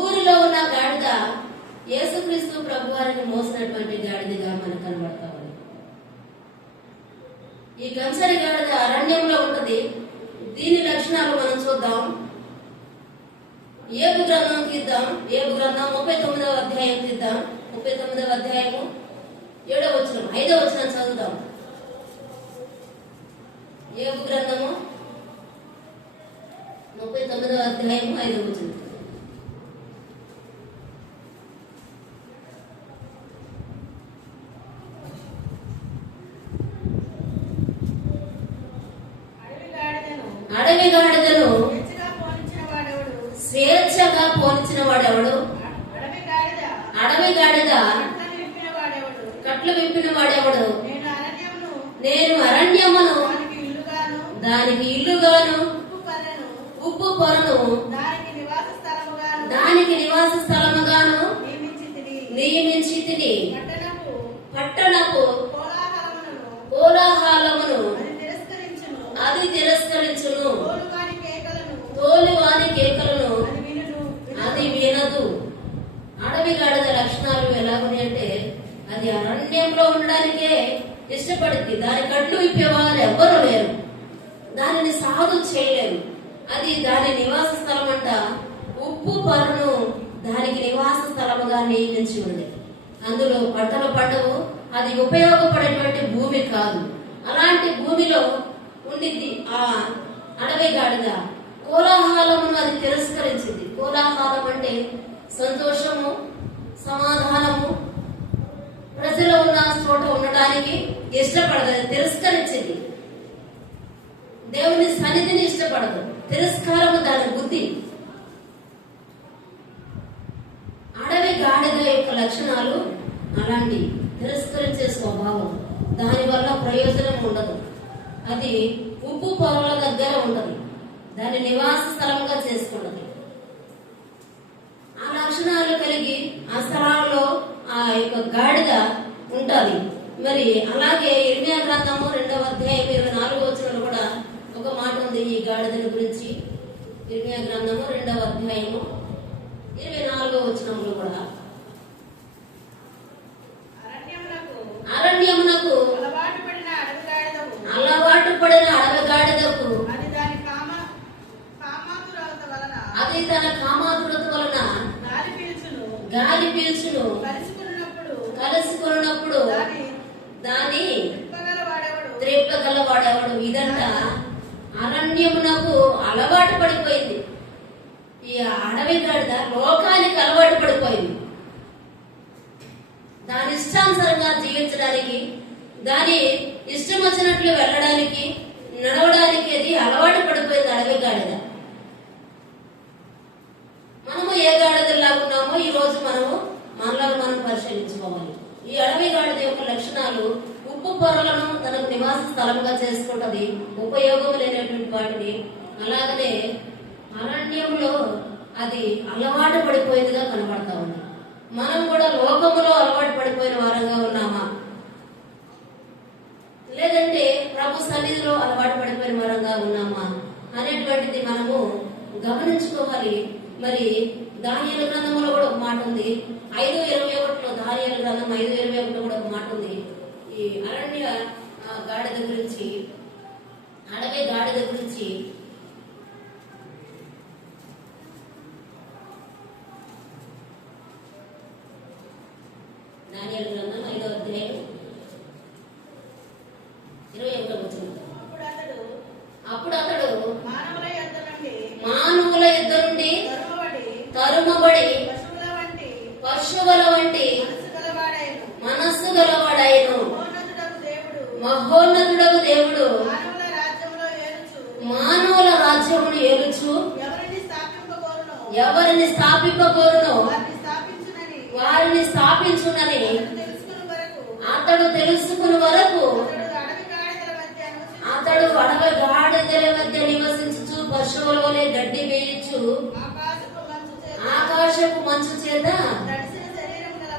ఊరిలో ఉన్న గాడిద యేసుక్రీస్తు ప్రభు వారిని మోసినటువంటి గాడిదగా మనకు కనబడతా ఉంది. ఈ కంచరి గాడిద అరణ్యంలో ఉంటది. దీని లక్షణాలు మనం చూద్దాం. ఏబు గ్రంథం తీద్దాం. ఏబు గ్రంథం 39వ అధ్యాయం తీద్దాం. 39వ అధ్యాయము 7వ వచనం 5వ వచనం చదువుదాం. ఏబు గ్రంథము 39వ అధ్యాయము 5వ వచనం. అడవి గాడిదను స్వేచ్ఛగా పోనిచిన వాడెవడు? అడవి గాడిద కట్లు విప్పిన వాడెవడు? నేను అరణ్యమును దానికి ఇల్లుగాను ఉప్పు పొరను దానికి నివాస స్థలముగాను నియమించి తిని పట్టణపు కోలాహలమును అది తిరస్కరించును, తోలువాని కేకలను అది వినదు. అడవి గాడిద లక్షణాలు ఎలా ఉన్నాయంటే, అది అరణ్యంలో ఉండడానికే ఇష్టపడింది. దాని కట్లు విప్పేవారు ఎవ్వరూ లేరు, దానిని సాధు చేయలేరు. అది దాని నివాస స్థలం అంట ఉప్పు పొరను దానికి నివాస స్థలముగా నియమించి ఉంది. అందులో పంటలు పండవు. అది ఉపయోగపడేటువంటి భూమి కాదు. అలాంటి భూమిలో ఉండింది ఆ అడవి గాడిద. కోలాహలమును అది తిరస్కరించింది. కోలాహలం అంటే సంతోషము, సమాధానము, ప్రజలు ఉన్న చోట ఉండడానికి ఇష్టపడదు, అది తిరస్కరించింది. దేవుని సన్నిధిని ఇష్టపడదు, తిరస్కారము దాని బుద్ధి. అడవి గాడిద యొక్క లక్షణాలు అలాంటి తిరస్కరించే స్వభావం. దానివల్ల ప్రయోజనం ఉండదు. అది ఉప్పు పొరల దగ్గర ఉండదు, దాని నివాస స్థలంగా చేసుకున్నది. ఆ లక్షణాలు కలిగి ఆ స్థలాల్లో ఆ యొక్క గాడిద ఉంటది. మరి అలాగే ఇర్మియా గ్రంథము 2వ అధ్యాయం 24వ వచనంలో కూడా ఒక మాట ఉంది ఈ గాడిదల గురించి. ఇర్మియా గ్రంథము 2వ అధ్యాయము 24వ వచనంలో కూడా అరణ్యమునకు అలవాటు పడిన అడవి గాడిదకు అది తన కామాతురత వలన గాలి పీల్చును, కలుసుకున్నప్పుడు దాని త్రిప్పగలవాడేవాడు. ఇదంట అరణ్యమునకు అలవాటు పడిపోయింది. ఈ అడవి గాడిద లోకానికి అలవాటు పడిపోయింది. దాని ఇష్టానుసారంగా జీవించడానికి, దాని ఇష్టం వచ్చినట్లు వెళ్ళడానికి, నడవడానికి అది అలవాటు పడిపోయింది అడవి గాడిద. మనము ఏ గాడిదలాగా ఉన్నామో ఈ రోజు మనలో మనం పరిశీలించుకోవాలి. ఈ అడవి గాడిద యొక్క లక్షణాలు ఉప్పు పొరలను తనకు నివాస స్థలంగా చేసుకుంటది, ఉపయోగం లేనటువంటి వాటిని. అలాగనే అరణ్యంలో అది అలవాటు పడిపోయిందిగా కనబడతా ఉంది. మనం కూడా లోకములో అలవాటు పడిపోయిన వారంగా ఉన్నామా, లేదంటే ప్రభు సన్నిధిలో అలవాటు పడిపోయిన వారంగా ఉన్నామా అనేటువంటిది మనము గమనించుకోవాలి. మరి దానియేలు గ్రంథంలో కూడా ఒక మాట ఉంది, 5:21లో దానియేలు గ్రంథం 5:21 కూడా ఒక మాట ఉంది. ఈ అరణ్య గాడిద గురించి, అడవి గాడిద గురించి. దానియేలు గ్రంథం 5వ అధ్యాయం 21వ వచనం. అప్పుడు అతడు మానవుల యుద్ధ నుండి తరుమబడి పశువుల వంటి మనస్సు గలవాడాయను. మహోన్నతుడగు దేవుడు మానవుల రాజ్యమును ఏలుచు ఎవరిని స్థాపింపగోరునో వారిని స్థాపించునని అతడు తెలుసుకుని వరకు అతడు అడవి గాడిదల మధ్య నివసించు, పశువుల వలె గడ్డి వేయచ్చు, ఆకాశపు మంచు చేత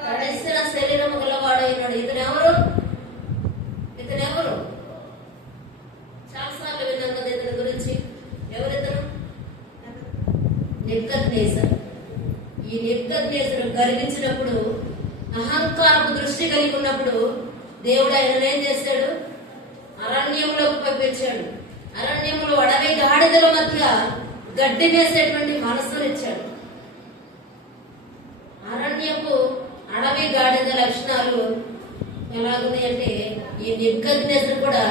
తడిసిన శరీరము గలవాడైనాడు. ఇతనెవరు? చాలాసార్లు విన్నాం కదా ఇతని గురించి. ఎవరితను? నెబుకద్నెజర్. ఈ నెబుకద్నెజర్ గర్వించినప్పుడు, అహంకారపు దృష్టి కలిగి ఉన్నప్పుడు దేవుడు ఆయన ఏం చేశాడు? అరణ్యంలోకి పంపించాడు. అరణ్యంలో అడవి గాడిదల మధ్య గడ్డి వేసేటువంటి మనస్సునిచ్చాడు. అరణ్యపు అడవి గాడిద లక్షణాలు ఎలాగున్నాయి అంటే, ఈ నెబుకద్నెజర్ కూడా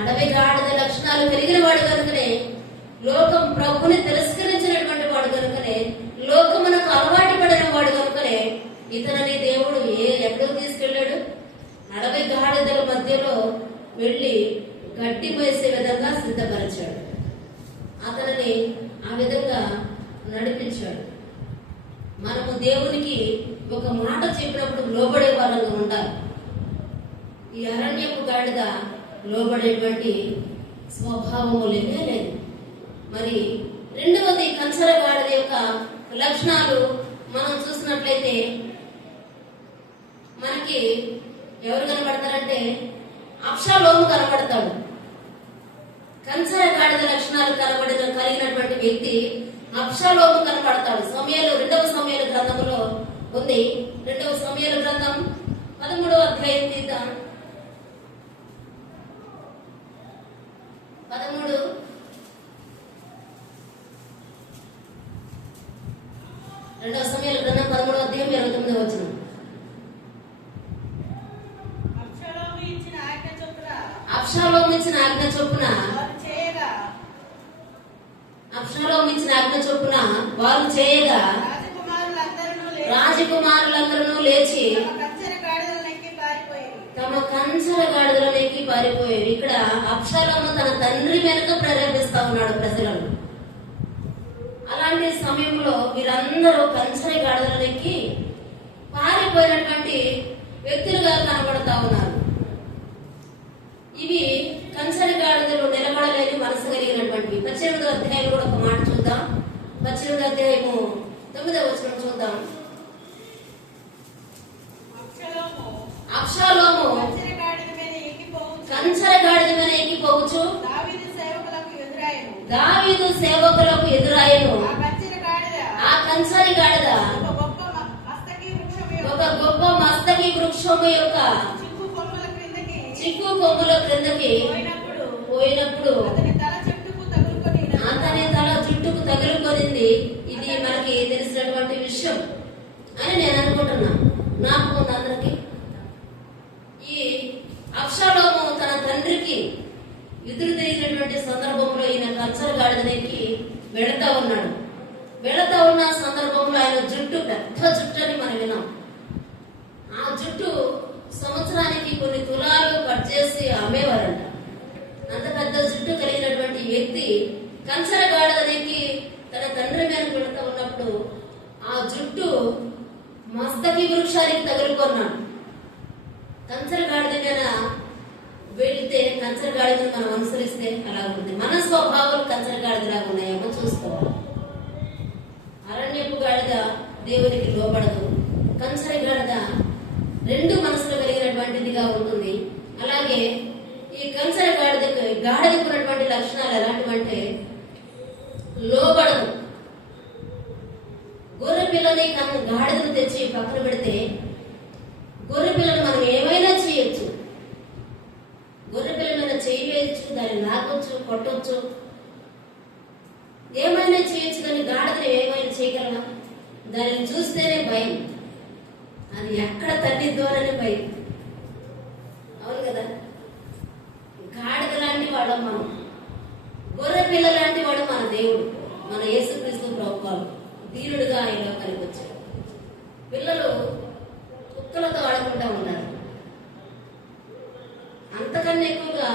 అడవి గాడిద లక్షణాలు కలిగిన వాడు కనుకనే, లోకం ప్రభుని తిరస్కరించినటువంటి వాడు కనుకనే, లోకమునకు అలవాటు పడిన వాడు కనుకనే ఇతనని దేవుడు ఎక్కడికి తీసుకెళ్లాడు? అడవి గాడిదల మధ్యలో వెళ్లి గడ్డి వేసే విధంగా సిద్ధపరిచాడు. అతనిని ఆ విధంగా నడిపించాడు. మనము దేవునికి ఒక మాట చెప్పినప్పుడు లోబడే వారంగా ఉండాలి. ఈ అరణ్యపు గాడిద లోబడేటువంటి స్వభావము లేదు. మరి రెండవది కంచర గాడిద యొక్క లక్షణాలు మనం చూసినట్లయితే మనకి ఎవరు కనబడతారంటే అబ్షాలోము కనబడతాడు. కంచర గాడిద లక్షణాలు కలిగినటువంటి వ్యక్తి అబ్షాలోము కనబడతాడు. 2వ సమూయేలు గ్రంథంలో ఉంది. 2వ సమూయేలు గ్రంథం 13వ అధ్యాయం తీద్దాం. 13 2వ సమూయేలు గ్రంథం 13వ అధ్యాయం 29వ వచనం. అబ్షాలోము ఇచ్చిన ఆజ్ఞ చొప్పున అబ్షాలోము ఇచ్చిన ఆజ్ఞ చొప్పున వారు చేయగా రాజకుమారులందరూ లేచి తమ కంచర గాడిదలను ఎక్కి పారిపోయారు. ఇక్కడ అబ్షాలోము తన తండ్రి వెనుక ప్రేరేపిస్తా ఉన్నాడు ప్రజలను. అలాంటి సమయంలో వీరందరూ కంచర గాడిదలను ఎక్కి పారిపోయినటువంటి వ్యక్తులుగా కనబడతా ఉన్నారు. ఇవి కంచర గాడిదలు నిలబడలేని మనసు కలిగినటువంటివి. 18వ అధ్యాయంలో కూడా ఒక మాట చూద్దాం. 18వ అధ్యాయము 9వ వచనం చూద్దాం. అబ్షాలోము కంచర గాడిద మీద ఎక్కిపోవచ్చు దావీదు సేవకులకు ఎదురాయను. ఆ కంచరి గాడిద ఒక గొప్ప మస్తకి వృక్షము యొక్క చిక్కు కొమ్ముల క్రిందకి పోయినప్పుడు అతని తల చుట్టుకు తగులుకొనింది. ఇది మనకి తెలిసినటువంటి విషయం అని నేను అనుకుంటున్నా. నాకు అందరికి ఈ అబ్షాలోము తన తండ్రికి ఎదురు తిరిగినటువంటి సందర్భంలో ఈయన కంచర గాడిదకి వెళతా ఉన్నాడు. వెళతా ఉన్న సందర్భంలో ఆయన జుట్టు పెద్ద జుట్టు అని మనం విన్నాం. ఆ జుట్టు సంవత్సరానికి కొన్ని తులాలు కట్ చేసి అమ్మేవారంట. అంత పెద్ద జుట్టు కలిగినటువంటి వ్యక్తి కంచర గాడిదకి తన తండ్రి మీద వెళతా ఉన్నప్పుడు ఆ జుట్టు మస్తకి వృక్షానికి తగులుకున్నాడు. కంచర గాడిద మీద వెళ్తే కంచర గాడిదను మనం అనుసరిస్తే అలా ఉంటుంది. మన స్వభావాలు కంచర గాడిదలా ఉన్నాయేమో చూసుకోవాలి. అరణ్యపు గాడిద దేవునికి లోపడదు. కంచర గాడిద రెండు మనసులు కలిగినటువంటిదిగా ఉంటుంది. అలాగే ఈ కంచర గాడిదకు ఉన్నటువంటి లక్షణాలు ఎలాంటివంటే లోపడదు. గొర్రె పిల్లని గాడిదను తెచ్చి పక్కన పెడితే గొర్రె పిల్లను మనం ఏమైనా చేయొచ్చు. గొర్రె పిల్ల మీద చేయి వేయచ్చు, దాన్ని లాగొచ్చు, కొట్టొచ్చు, ఏమైనా చేయొచ్చు. కానీ గాడిదను ఏమైనా చేయగలమా? దాన్ని చూస్తేనే భయం. అది ఎక్కడ తన్నిద్దోనని భయం. అవును కదా? గాడిద లాంటి వాడు మనం. గొర్రె పిల్ల లాంటి వాడు మన దేవుడు, మన యేసుక్రీస్తు ప్రభువు. ధీరుడుగా ఆయన కనిపించాడు. పిల్లలు కుక్కలతో ఆడుకుంటా ఉన్నారు. అంతకన్నా ఎక్కువగా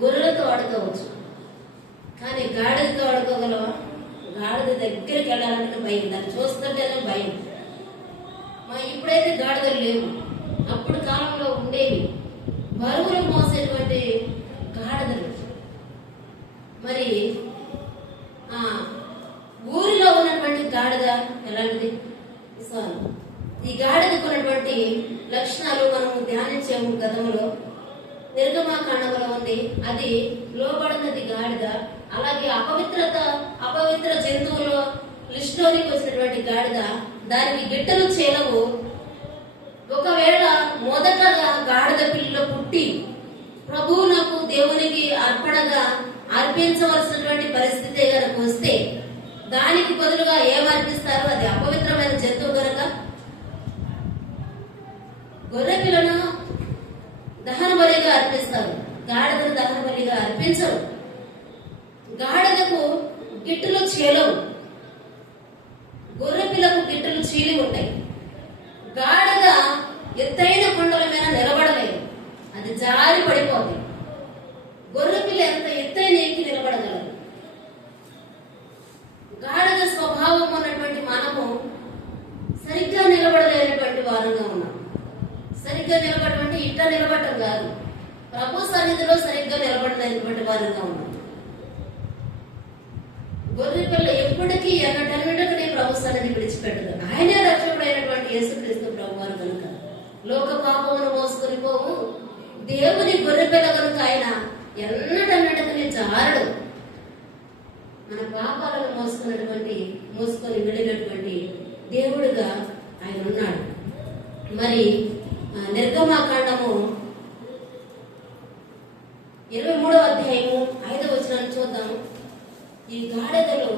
గొర్రెలతో ఆడుకోవచ్చు. కానీ గాడిదతో ఆడుకోగలవా? గాడిద దగ్గరికి వెళ్ళాలంటే భయం, దాన్ని చూస్తుంటేనే భయం. ఇప్పుడైతే గాడిదలు లేవు. అప్పుడు కాలంలో ఉండేవి బరువులు మోసేటువంటి గాడిదలు. మరి ఊరిలో ఉన్నటువంటి గాడిద ఎలాంటిది? ఈ గాడిదకు ఉన్నటువంటి లక్షణాలు మనము ధ్యానించాము గతంలో. నిర్గమాకాండంలో ఉంది. అది లోబడినది గాడిద. అలాగే అపవిత్ర జంతువుల లిస్టులోనికి వచ్చినటువంటి గాడిద. దానికి గిట్టలు చేలవు. ఒకవేళ మొదటగా గాడిద పిల్ల పుట్టి ప్రభువునకు దేవునికి అర్పణగా అర్పించవలసినటువంటి పరిస్థితి కనుక వస్తే దానికి బదులుగా ఏమర్పిస్తారు? అది అపవిత్రమైన జంతువు కనుక గొర్రె పిల్లను దహన బలిగా అర్పిస్తారు. గాడిదను దహన బలిగా అర్పించరు. గాడిదకు గిట్టులు చేలవు, గొర్రె పిల్లకు గిట్టులు చీలి ఉంటాయి. గాడిద ఎత్తైన కొండల మీద నిలబడలేదు, అది జారి పడిపోతుంది. గొర్రె పిల్ల ఎంత ఎత్తైన ఎక్కి నిలబడగలదు. గాడిద స్వభావం ఉన్నటువంటి మనము సరిగ్గా నిలబడలేనటువంటి వారంగా ఉన్నాం. సరిగ్గా నిలబడమంటే ఇట్లా నిలబడటం కాదు, ప్రభు సన్నిధిలో సరిగ్గా నిలబడలేనటువంటి వారంగా ఉన్నాం. గొర్రె పిల్ల ఎప్పటికీ ఎన్నటన్నిటికీ ప్రభు సన్నిధి విడిచిపెట్టదు. ఆయనే రక్షకుడైనటువంటి యేసుక్రీస్తు ప్రభు వారు కనుక లోక పాపమును మోసుకొని పోవు దేవుని గొర్రె పిల్ల కనుక ఆయన ఎన్నటన్నిటికీ జారడు. మన పాపాలను మోసుకొని వెళ్ళినటువంటి దేవుడుగా ఆయన ఉన్నాడు. మరి నిర్గమాకాండము 23వ అధ్యాయము 5వ వచనాన్ని చూద్దాం. ఈ గాడిదలు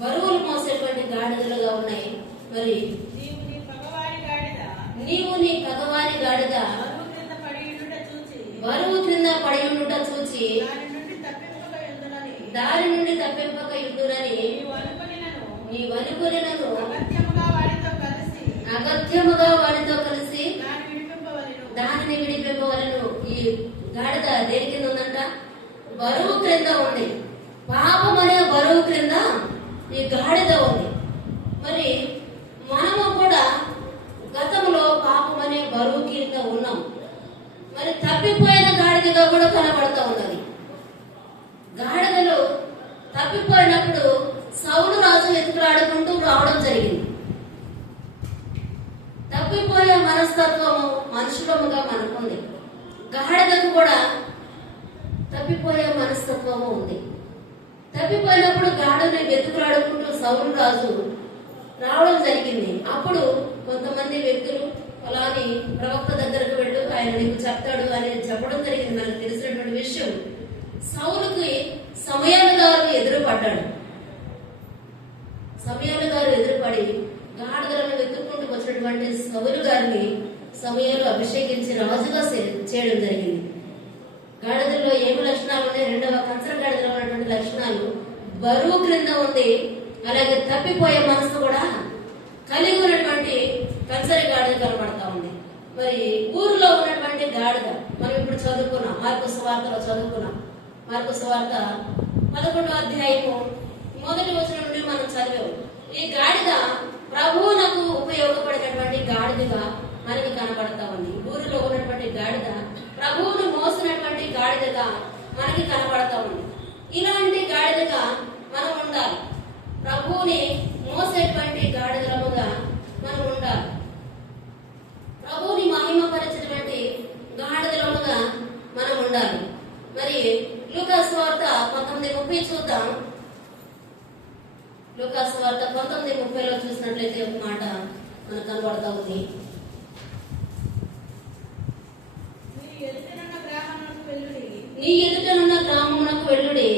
బరువులు మోసేటువంటి గాడిదలుగా ఉన్నాయి. మరి నీవు నీ పగవారి గాడిద బరువు క్రింద పడి ఉండుట చూచి దారి నుండి తప్పింపక యుద్ధురని నీవనుకునేనను అగత్యముగా వాడితో కలిసి దానిని విడిపింపవలను. ఈ గాడిద దేని కింద ఉందంట? బరువు క్రింద ఉంది. పాపం అనే బరువు క్రింద ఈ గాడిద ఉంది. మరి మనము కూడా గతంలో పాపం అనే బరువు కింద ఉన్నాం. మరి తప్పిపోయిన గాడిదగా కూడా కనబడతా ఉన్నది. గాడిదలు తప్పిపోయినప్పుడు సౌలు రాజు ఎత్తుకులాడుకుంటూ రావడం జరిగింది. తప్పిపోయే మనస్తత్వము మనుషులముగా మనకుంది. గాడిదకు కూడా తప్పిపోయే మనస్తత్వము ఉంది. తప్పిపోయినప్పుడు గాడిదని వెతుకులాడుకుంటూ సౌలు రాజు రావడం జరిగింది. అప్పుడు కొంతమంది వ్యక్తులు అలాని ప్రవక్త దగ్గరకు వెళ్ళు, ఆయన నీకు చెప్తాడు అని చెప్పడం జరిగింది. మనకు తెలిసినటువంటి విషయం. సౌలుకి సమయాలు గారు ఎదురుపడ్డాడు. సమయాలు గారు ఎదురుపడి గాడిదలను వెతుక్కుంటూ వచ్చినటువంటి సౌలు గారిని సమయాలు అభిషేకించి రాజుగా చేయడం జరిగింది. గాడిదల్లో ఏమి లక్షణాలు ఉన్నాయి? రెండవ కంచర గాడిదలో ఉన్నటువంటి లక్షణాలు బరువు క్రింద ఉంది. అలాగే తప్పిపోయే మనసు కూడా కలిగి ఉన్నటువంటి కంచరి గాడిద కనబడతా ఉంది. మరి ఊరిలో ఉన్నటువంటి గాడిద మనం ఇప్పుడు చదువుకున్నాం, మార్కు సువార్తలో చదువుకున్నాం. మార్కు సువార్త 11వ అధ్యాయము 1వ వచనం నుండి మనం చదివాము. ఈ గాడిద ప్రభువునకు ఉపయోగపడినటువంటి గాడిదగా మనకు కనబడతా ఉంది. ఊరిలో ఉన్నటువంటి గాడిద ప్రభువును మోసినటువంటి గాడిదగా మనకి కనబడతా ఉంది. ఇలాంటి గాడిదగా మనం ఉండాలి. ప్రభువుని మోసేటువంటి గాడిదలముగా మనం ఉండాలి. ప్రభువుని మహిమపరిచినటువంటి గాడిదలముగా మనం ఉండాలి. మరి లూకాసు వార్త 19:30 చూద్దాం. లూకాసు వార్త 19:30లో చూసినట్లయితే ఒక మాట మనకు కనబడతా ఉంది. నీ ఎదుటనున్న గ్రామమునకు వెళ్ళుడి,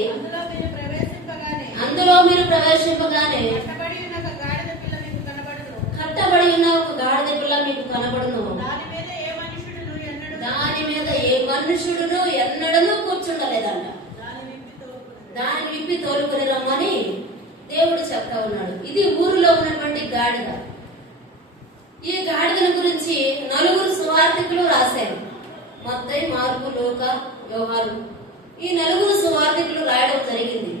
అందులో మీరు ప్రవేశింపగానే కట్టబడి ఉన్న ఒక గాడిద పిల్ల మీకు కనబడును. దాని మీద ఏ మనుషుడును ఎన్నడను కూర్చుండలేదంట. దాన్ని విప్పి తోలుకొని రమ్మని దేవుడు చెప్తా ఉన్నాడు. ఇది ఊరిలో ఉన్నటువంటి గాడిద. ఈ గాడిదల గురించి 4 సువార్తికులు రాశారు. మత్తయి, మార్కు, లూకా, యోహాను. ఈ 4 సువార్తికులు రాయడం జరిగింది.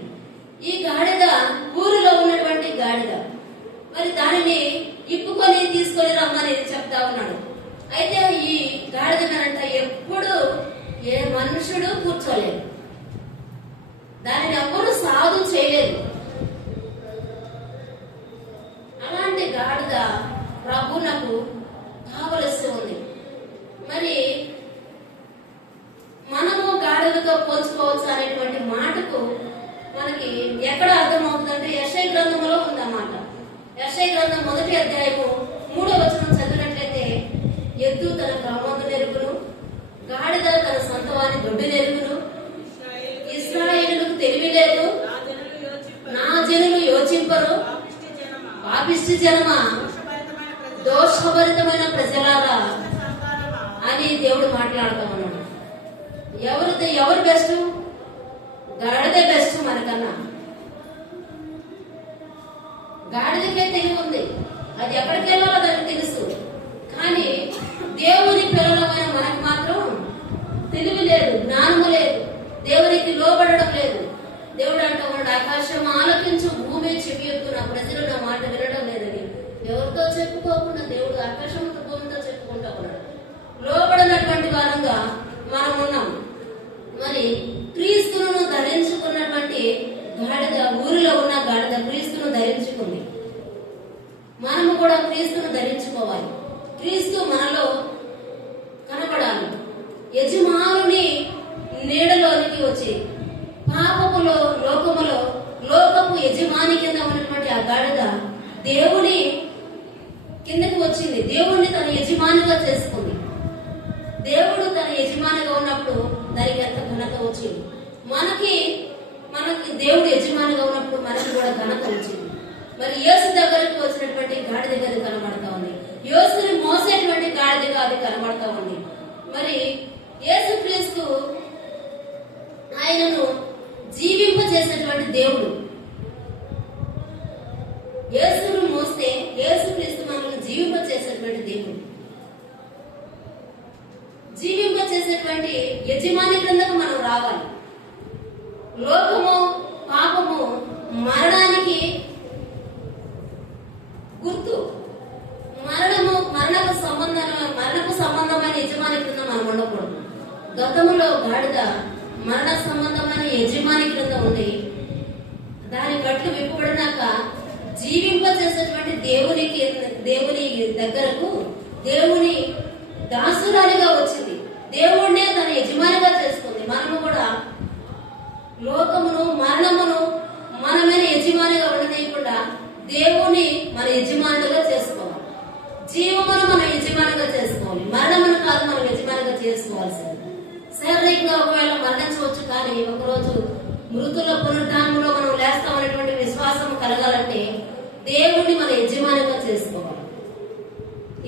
ఈ గాడిద ఊరిలో ఉన్నటువంటి గాడిద. మరి దానిని ఇప్పుకొని తీసుకొని రమ్మని చెప్తా ఉన్నాడు. అయితే ఈ గాడిద కనంట ఎప్పుడు ఏ మనుషుడు కూర్చోలేదు. దానిని ఎవ్వరు సాధు చేయలేదు. అలాంటి గాడిద ప్రభువునకు కావలసి ఉంది. మరి మనము గాడిదతో పోల్చుకోవచ్చు అనేటువంటి మాటకు మనకి ఎక్కడ అర్థమవుతుందంటే యెషయా గ్రంథంలో ఉందన్నమాట. యెషయా గ్రంథం 1వ అధ్యాయము 3వ వచనం చదివినట్లయితే, ఎద్దు తన క్రమందు నెరుగును, గాడిద తన సొంతవాని దొడ్డి నెరుగును, ఇశ్రాయేలుకు తెలివి లేదు, నా జనులు యోచింపరు, పాపిష్టి జనమా, దోషభరితమైన ప్రజలారా అని దేవుడు మాట్లాడుతూ ఉన్నాడు. ఎవరు బెస్ట్? గాడిదే బెస్ట్ మనకన్నా. గాడిదకే తెలివి ఉంది, అది ఎక్కడికి వెళ్ళాలో దానికి తెలుసు. కానీ దేవుని పిల్లలమైన మనకు మాత్రం తెలివి లేదు, జ్ఞానము లేదు, దేవునికి లోబడడం లేదు. దేవుడు అంటూ ఉన్నాడు, ఆకాశం ఆలకించు, భూమి చెవి యొక్క నా ప్రజలు నా మాట వినడం లేదని. ఎవరితో చెప్పుకోకుండా దేవుడు ఆకాశంతో భూమితో చెప్పుకుంటా ఉన్నాడు. లోబడినటువంటి వారంగా మనం ఉన్నాం. మరి క్రీస్తును ధరించుకున్నటువంటి గాడిద, ఊరిలో ఉన్న గాడిద క్రీస్తును ధరించుకుంది. మనము కూడా క్రీస్తును ధరించుకోవాలి. క్రీస్తు మనలో కనపడాలి. యజమానుని నీడలోనికి వచ్చి పాపములో లోకపు యజమాని కింద ఉన్నటువంటి ఆ గాడిద దేవుని కిందకి వచ్చింది. దేవుణ్ణి తన యజమానిగా చేసుకుంది. దేవుడు తన యజమానిగా ఉన్నప్పుడు దానికి ఎంత ఘనత వచ్చింది. మనకి దేవుడు యజమానిగా ఉన్నప్పుడు మనకి కూడా ఘనత వచ్చింది. మరి యేసు దగ్గరకు వచ్చినటువంటి గాడిద గది కనబడతా ఉంది. యేసుని మోసేటువంటి గాడిదగా అది కనబడతా ఉంది. మరి యేసు క్రీస్తు ఆయనను జీవింప చేసేటువంటి దేవుడు. యేసును మోస్తే యేసుక్రీస్తు మనల్ని జీవింప చేసేటువంటి దేవుడు. జీవింప చేసేటువంటి యజమాని క్రిందకు మనం రావాలి. లోకము, పాపము, మరణానికి గుర్తు. మరణపు సంబంధమైన యజమాని క్రింద మనం ఉండకూడదు. గతములో గాడిద మరణ సంబంధమైన యజమాని క్రింద ఉంది. దాని కట్లు విప్పబడినాక జీవింప చేసేటువంటి దేవుని దగ్గరకు దేవుని దాసురాలిగా వచ్చింది. దేవుణ్ణే తన యజమానిగా చేసుకుంది. మనము కూడా లోకమును, మరణమును మనమైన యజమానిగా ఉండనీయకుండా దేవుని మన యజమానులుగా చేసుకోవాలి. జీవమును మనం యజమానిగా చేసుకోవాలి. మరణమును కాదు మనం యజమానిగా చేసుకోవాల్సింది. శారీరకంగా ఒకవేళ మరణించవచ్చు, కానీ ఒకరోజు మృతుల పునరుద్ధానంలో మనం లేస్తామనేటువంటి విశ్వాసం కలగాలంటే దేవుణ్ణి మన యజమానిగా చేసుకోవాలి.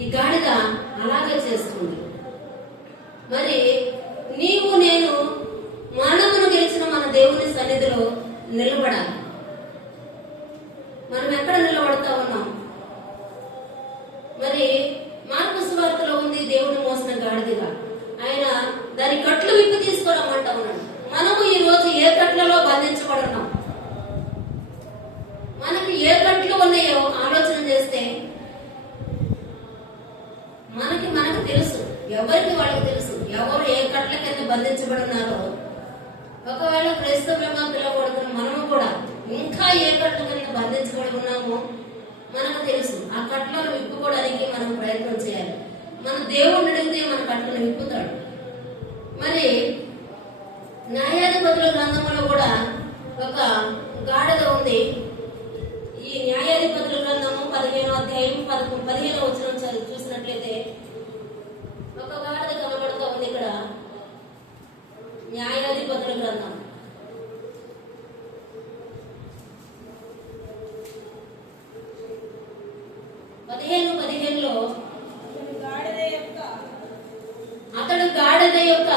ఈ గాడిద అలాగే చేస్తుంది. మరి నీవు నేను మరణమును గెలిచిన మన దేవుని సన్నిధిలో నిలబడాలి. మనం ఎక్కడ నిలబడతా ఉన్నాం? మరి మార్కు సువార్తలో ఉంది దేవుని మోసిన గాడిదగా. ఆయన దాని కట్లు విప్పి తీసుకురమ్మంటా ఉన్నాడు. మనము ఈ రోజు ఏ కట్లలో బంధించబడున్నాం? మనకి ఏ కట్లు ఉన్నాయో ఆలోచన చేస్తే మనకు తెలుసు. ఎవరికి వాళ్ళకి తెలుసు ఎవరు ఏ కట్ల కింద బంధించబడున్నారో. ఒకవేళ క్రైస్తవులుగా పిలువబడుతున్న మనము కూడా ఇంకా ఏ కట్ల కింద బంధించబడి ఉన్నామో మనకు తెలుసు. ఆ కట్లను విప్పుకోవడానికి మనం ప్రయత్నం చేయాలి. మన దేవుడిని అడిగితే మన కట్లను విప్పుతాడు. మరి న్యాయాధిపతుల గ్రంథంలో కూడా ఒక గాడిద ఉంది. ఈ న్యాయాధిపతుల గ్రంథము 15వ అధ్యాయం 15వ వచనం చూసినట్లయితే ఒక గాడిద కనబడుతూ ఉంది. ఇక్కడ న్యాయాధిపతుల గ్రంథం 15:15లో అతడు గాడిద యొక్క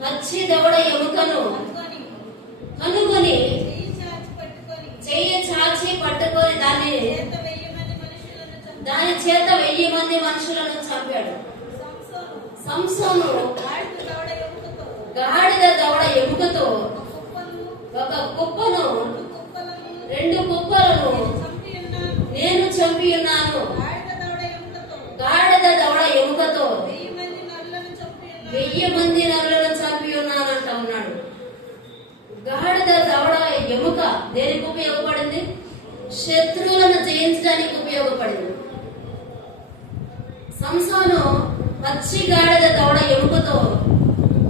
పచ్చి దవడ ఎముకను కనుగొని చెయ్యి చాచి పట్టుకొని దాని చేత 1000 మంది మనుషులను చంపాడు. సంసోను గాడిద దవడ ఎముకతో ఒక కుప్పను 2 కుప్పలను నేను చంపి ఉన్నాను. గాడిద దవడ ఎముకతో 1000 మంది నరులను చంపి ఉన్నానంట ఉన్నాడు. గాడిద దవడ ఎముక దేనికి ఉపయోగపడింది? శత్రువులను జయించడానికి ఉపయోగపడింది. సంసోను పచ్చి గాడిద దవడ ఎముకతో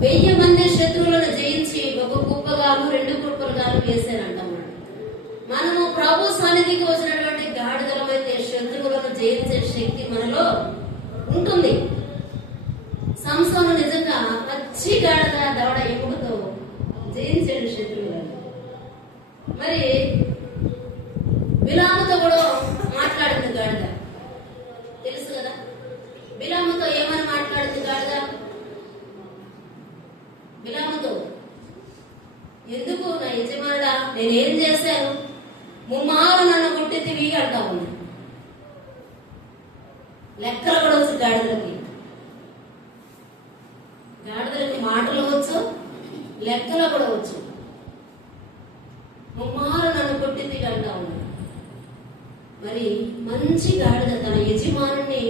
1000 మంది శత్రువులను జయించి ఒక కుప్పగాను 2 కుప్పలుగాను వేశారంట. మనము ప్రభు సన్నిధికి వచ్చినటువంటి గాడిదలమైతే శత్రువులను జయించే శక్తి మనలో ఉంటుంది. సంసోను నిజంగా పచ్చి గాడిద దవడ ఎముకతో జయించాడు శత్రువులను. మరి బిలాముతో కూడా మాట్లాడింది గాడిద, తెలుసు కదా. బిలాముతో ఏమని మాట్లాడింది గాడిద? బిలాముతో, ఎందుకు నా యజమానుడా నేనేం చేశాను? ముమ్మారు నన్ను గుట్టితివి అంటా ఉంది. లెక్కలు కూడా వచ్చు గాడిదలకి. గాడిదలకి మాటలు వచ్చు, లెక్కలు కూడా వచ్చు. ముమ్మారు నన్ను గుట్టితివి అంటా ఉంది. మరి మంచి గాడిద, తన యజమానుని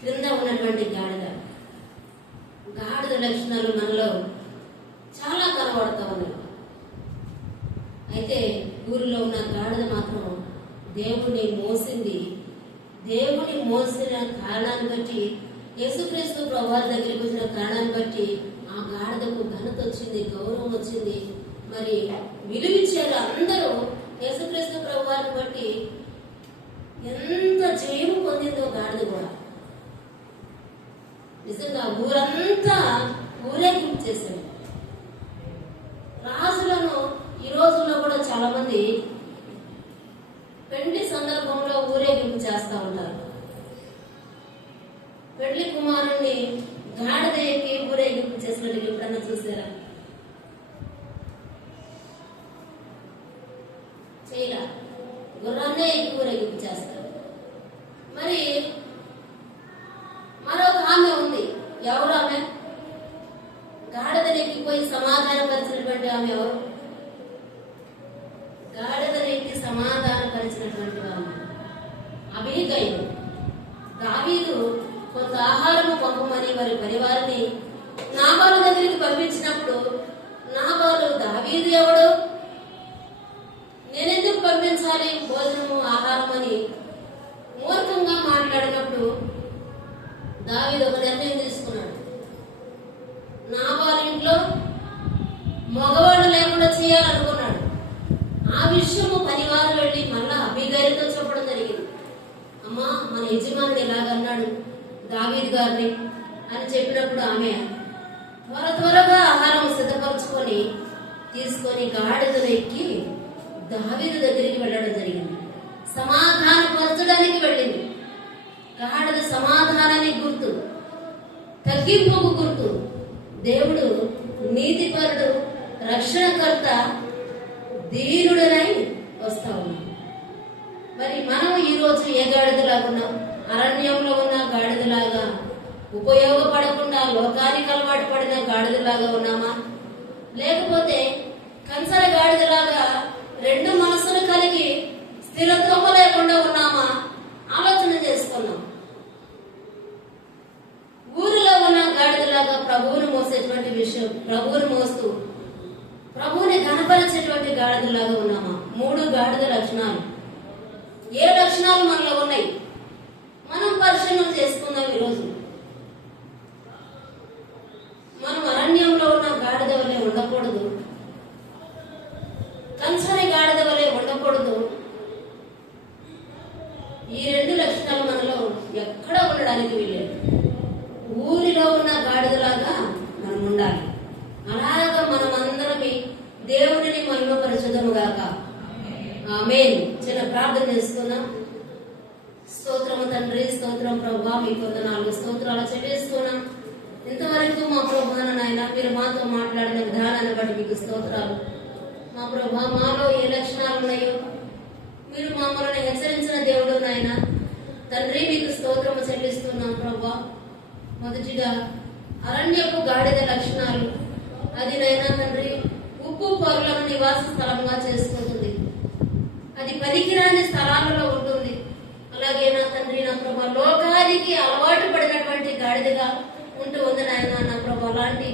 క్రింద ఉన్నటువంటి గాడిద. గాడిద లక్షణాలు మనలో చాలా కనబడతా ఉన్నాయి. అయితే ఊరిలో ఉన్న గాడిద మాత్రం దేవుని మోసింది. దేవుని మోసిన కారణాన్ని బట్టి, యేసుక్రీస్తు ప్రభువారి దగ్గరికి వచ్చిన కారణాన్ని బట్టి ఆ గాడిదకు ఘనత వచ్చింది, గౌరవం వచ్చింది. మరి విలువించారు అందరూ. యేసుక్రీస్తు ప్రభువారిని బట్టి ఎంత జయం పొందిందో గాడిద కూడా. నిజంగా ఊరంతా ఊరేగింపు చేశారు. రాజులను ఈ రోజుల్లో కూడా చాలా మంది పెళ్లి సందర్భంలో ఊరేగింపు చేస్తా ఉంటారు. పెళ్లి కుమారుణ్ణి గాడిద ఎక్కి ఊరేగింపు చేసినట్టు ఎప్పుడన్నా చూసారా? చేయలా, గుర్రాన్నే ఎక్కువ ఊరేగింపు చేస్తారు. మరి మరొక ఆమె ఉంది. ఎవరు ఆమె? గాడిదనెక్కిపోయి సమాధానపరిచినటువంటి ఆమె ఎవరు? గాడిదనెక్కి సమాధానపరిచినటువంటి ఆమె అబీగయీలు. దావీదు కొంత ఆహారము పంపమని వారి పరివారిని నాబాలు దగ్గరికి పంపించినప్పుడు నాబాలు దావీదు ఎవడు, నేనెందుకు పంపించాలి భోజనము ఆహారం అని మూర్ఖంగా మాట్లాడినప్పుడు దావీదు ఒక నిర్ణయం తీసుకున్నాడు. నాబాలు ఇంట్లో మగవాడు లేకుండా చేయాలనుకున్నాడు. ఆ విషయము పనివారు వెళ్ళి మళ్ళా అబీగయీలుతో చెప్పడం జరిగింది. అమ్మా, మన యజమానుడు ఎలాగన్నాడు దావీదు గారిని అని చెప్పినప్పుడు ఆమె త్వరగా ఆహారం సిద్ధపరచుకొని తీసుకొని గాడిదను ఎక్కి దావీదు దగ్గరికి వెళ్ళడం జరిగింది. సమాధానపరచడానికి వెళ్ళింది. గాడిద సమాధానానికి గుర్తు, తగ్గింపుకు గుర్తు. దేవుడు నీతిపరుడు, రక్షణకర్త, ధీరుడనై వస్తా ఉన్నాం. మరి మనం ఈరోజు ఏ గాడిదలాగా ఉన్నాం? అరణ్యంలో ఉన్న గాడిదలాగా, ఉపయోగపడకుండా లోకానికి అలవాటు పడిన గాడిదలాగా ఉన్నామా? లేకపోతే కంచర గాడిదలాగా రెండు మనసులు కలిగి స్థిరత్వము లేకుండా ఉన్నామా? ఆలోచన చేసుకున్నాం. ఊరిలో ఉన్న గాడిదలాగా ప్రభువుని మోసేటువంటి విషయం, ప్రభువుని మోస్తూ ప్రభువుని కనపరిచేటువంటి గాడిదలాగా ఉన్నామా? 3 గాడిద లక్షణాలు. ఏ లక్షణాలు మనలో ఉన్నాయి? మనం పరిశీలన చేసుకుందాం. ఈరోజు మనం అరణ్యంలో ఉన్న గాడిద వలె ఉండకూడదు, కంచరి గాడిద వలె ఉండకూడదు. ఈ 2 లక్షణాలు మనలో ఎక్కడ ఉండడానికి వీలేదు. ఊరిలో ఉన్న గాడిదలాగా మనం ఉండాలి. అలాగా మనం అందరమే దేవుడిని మహిమపరచుదము గాక. ఆమేన్. చిన్న ప్రార్థన చేసుకుందాం. స్తోత్రము తండ్రి, స్తోత్రం ప్రభువా, మీకు వందనాలు, స్తోత్రాలు చెల్లిస్తున్నాం. ఇంతవరకు మా ప్రభువా నాయన మీరు మాతో మాట్లాడిన విధానాన్ని బట్టి మీకు స్తోత్రాలు. మా ప్రభువా, మాలో ఏ లక్షణాలు ఉన్నాయో మీరు మమ్మల్ని హెచ్చరించిన దేవుడు నాయన తండ్రి, మీకు స్తోత్రము చెల్లిస్తున్నాం ప్రభువా. మొదటిగా అరణ్యపు గాడిద లక్షణాలు, అది నైనా తండ్రి ఉప్పు పొరలను నివాస స్థలంగా చేసుకుంటుంది. అది పనికిరాని స్థలాలలో ఉంటుంది. అలాగే నా తండ్రి, నా ప్రభా, లోకానికి అలవాటు పడినటువంటి గాడిదగా ఉంటూ ఉంది నాయన. నా ప్రభా, అలాంటి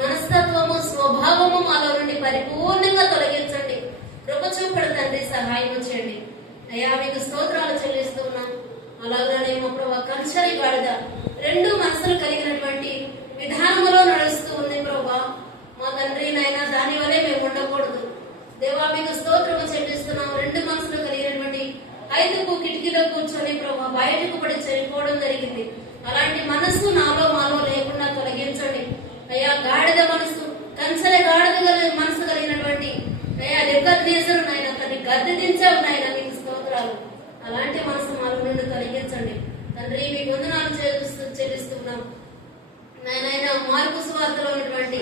మనస్తత్వము, స్వభావము మాలో నుండి పరిపూర్ణంగా తొలగించండి. కృప చూపడు తండ్రి, సహాయం చేయండి అయ్యా. మీకు స్తోత్రాలు చెల్లిస్తున్నాం. అలాగనే మా ప్రభా, కంచరి గాడిద 2 మనసులు కలిగినటువంటి విధానములో నడుస్తూ ఉంది ప్రభా. మా తండ్రి నాయన దాని వల్లే మేము ఉండకూడదు దేవా. మీకు స్తోత్రము చెల్లిస్తున్నాం. 2 మనసులు కలిగినటువంటి 5 కిటికీలో కూర్చొని ప్రభా బయటకు పడి చనిపోవడం జరిగింది. అలాంటి మనస్సు నాలో మాలో లేకుండా తొలగించండి అయ్యా. గాడిద మనసు, కంచర గాడిద మనసు కలిగినటువంటి అయ్యా నెబుకద్నెజరు నాయన తన్ని గద్దెదించావు నాయన, మీకు స్తోత్రాలు. అలాంటి మనసు మాలో నుండి తొలగించండి తండ్రి. మీకు వందనాలు చెల్లిస్తున్నాం నాయన. మార్కు సువార్తలో ఉన్నటువంటి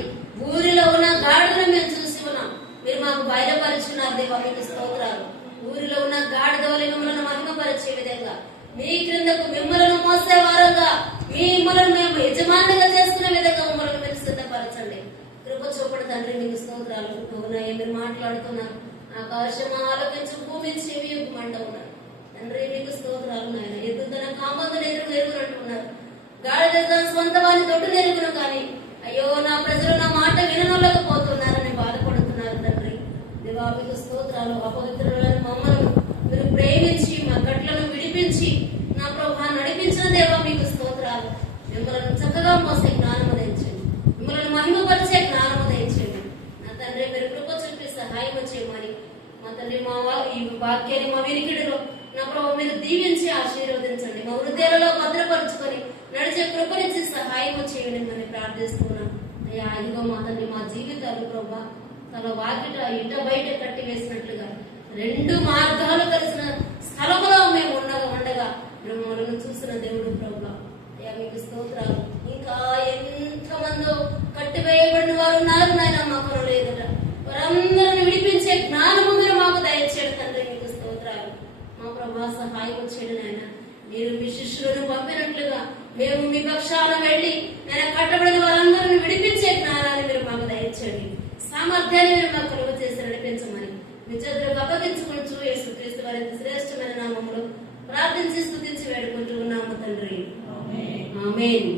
ఊరిలో ఉన్న గాడిదను మేము చూసి ఉన్నాం. మీరు మాకు బయలుపరుచున్నారు దేవా, మీకు స్తోత్రాలు. ఊరిలో ఉన్న గాడిద వలె మిమ్మల్ని మహిమపరిచే విధంగా, మీ క్రిందకు మిమ్మల్ని మోసేవారుగా, మిమ్మల్ని మేము యజమానులుగా చేసుకునే విధంగా మమ్మల్ని మీరు సిద్ధపరచండి. కృప చూపడు తండ్రి, మీకు స్తోత్రాలు. మీరు మాట్లాడుతున్నారు. ఆకాశం ఆలోకించి భూమి చెవి మంట ఉన్నారు తండ్రి, మీకు స్తోత్రాలు నాయన. ఎద్దు తన కామంతులు ఎరుగునంటున్నారు, గాడిద తన స్వంత వారిని తొట్టు నెరుగును, కానీ అయ్యో నా ప్రజలు నా మాట వినలేకపోతున్నారని బాధపడుతున్నారు తండ్రి. దేవా, మీకు స్తోత్రాలు. అపవిత్రులను మమ్మల్ని మీరు ప్రేమించి మా గట్లను విడిపించి నా ప్రభా నడిపించిన దేవా, మీకు స్తోత్రాలు. మిమ్మల్ని చక్కగా మోసే జ్ఞానము దయచేయండి, మిమ్మల్ని మహిమపరిచే జ్ఞానము దయచేయండి నా తండ్రి. మీరు కృప చూపి సహాయం చేయమని మా తండ్రి, మా ఈ వాక్యాన్ని మా వినికిడిలో నా ప్రభు మీరు దీవించి ఆశీర్వదించండి. మా హృదయాలలో భద్రపరుచుకొని నడిచే కృపనిచ్చి సహాయం చేయండి అని ప్రార్థిస్తున్నాం అయ్యా. ఇదిగో మా తండ్రి, మా జీవితాలు ప్రభా తన వాకిట ఇంట బయట కట్టి వేసినట్లుగా 2 మార్గాలు కలిసిన స్థలములో మేము ఉండగా మిమ్మల్ని చూసిన దేవుడు ప్రభా అయ్యా, మీకు స్తోత్రాలు. ఇంకా ఎంతమందో కట్టివేయబడిన వారు ఉన్నారు నాయన, మాకు లేదట. వారందరిని విడిపించే జ్ఞానము మీరు మాకు దయచేయండి తండ్రి, దయచేయండి నాయన. మీరు మీ శిష్యులను పంపినట్లుగా మేము మీ పక్షాన వెళ్ళి నేను కట్టబడిన వారందరిని విడిపించే జ్ఞానాన్ని మీరు మాకు దయచేయండి. సామర్థ్యాన్ని మీరు మాకు కలుగ చేసి నడిపించమని మీ చేతులకు అప్పగించుకుంటూ యేసుక్రీస్తు వారి శ్రేష్టమైన నామములో ప్రార్థించి స్తుతించి వేడుకుంటూ ఉన్నాము తండ్రి. ఆమేన్.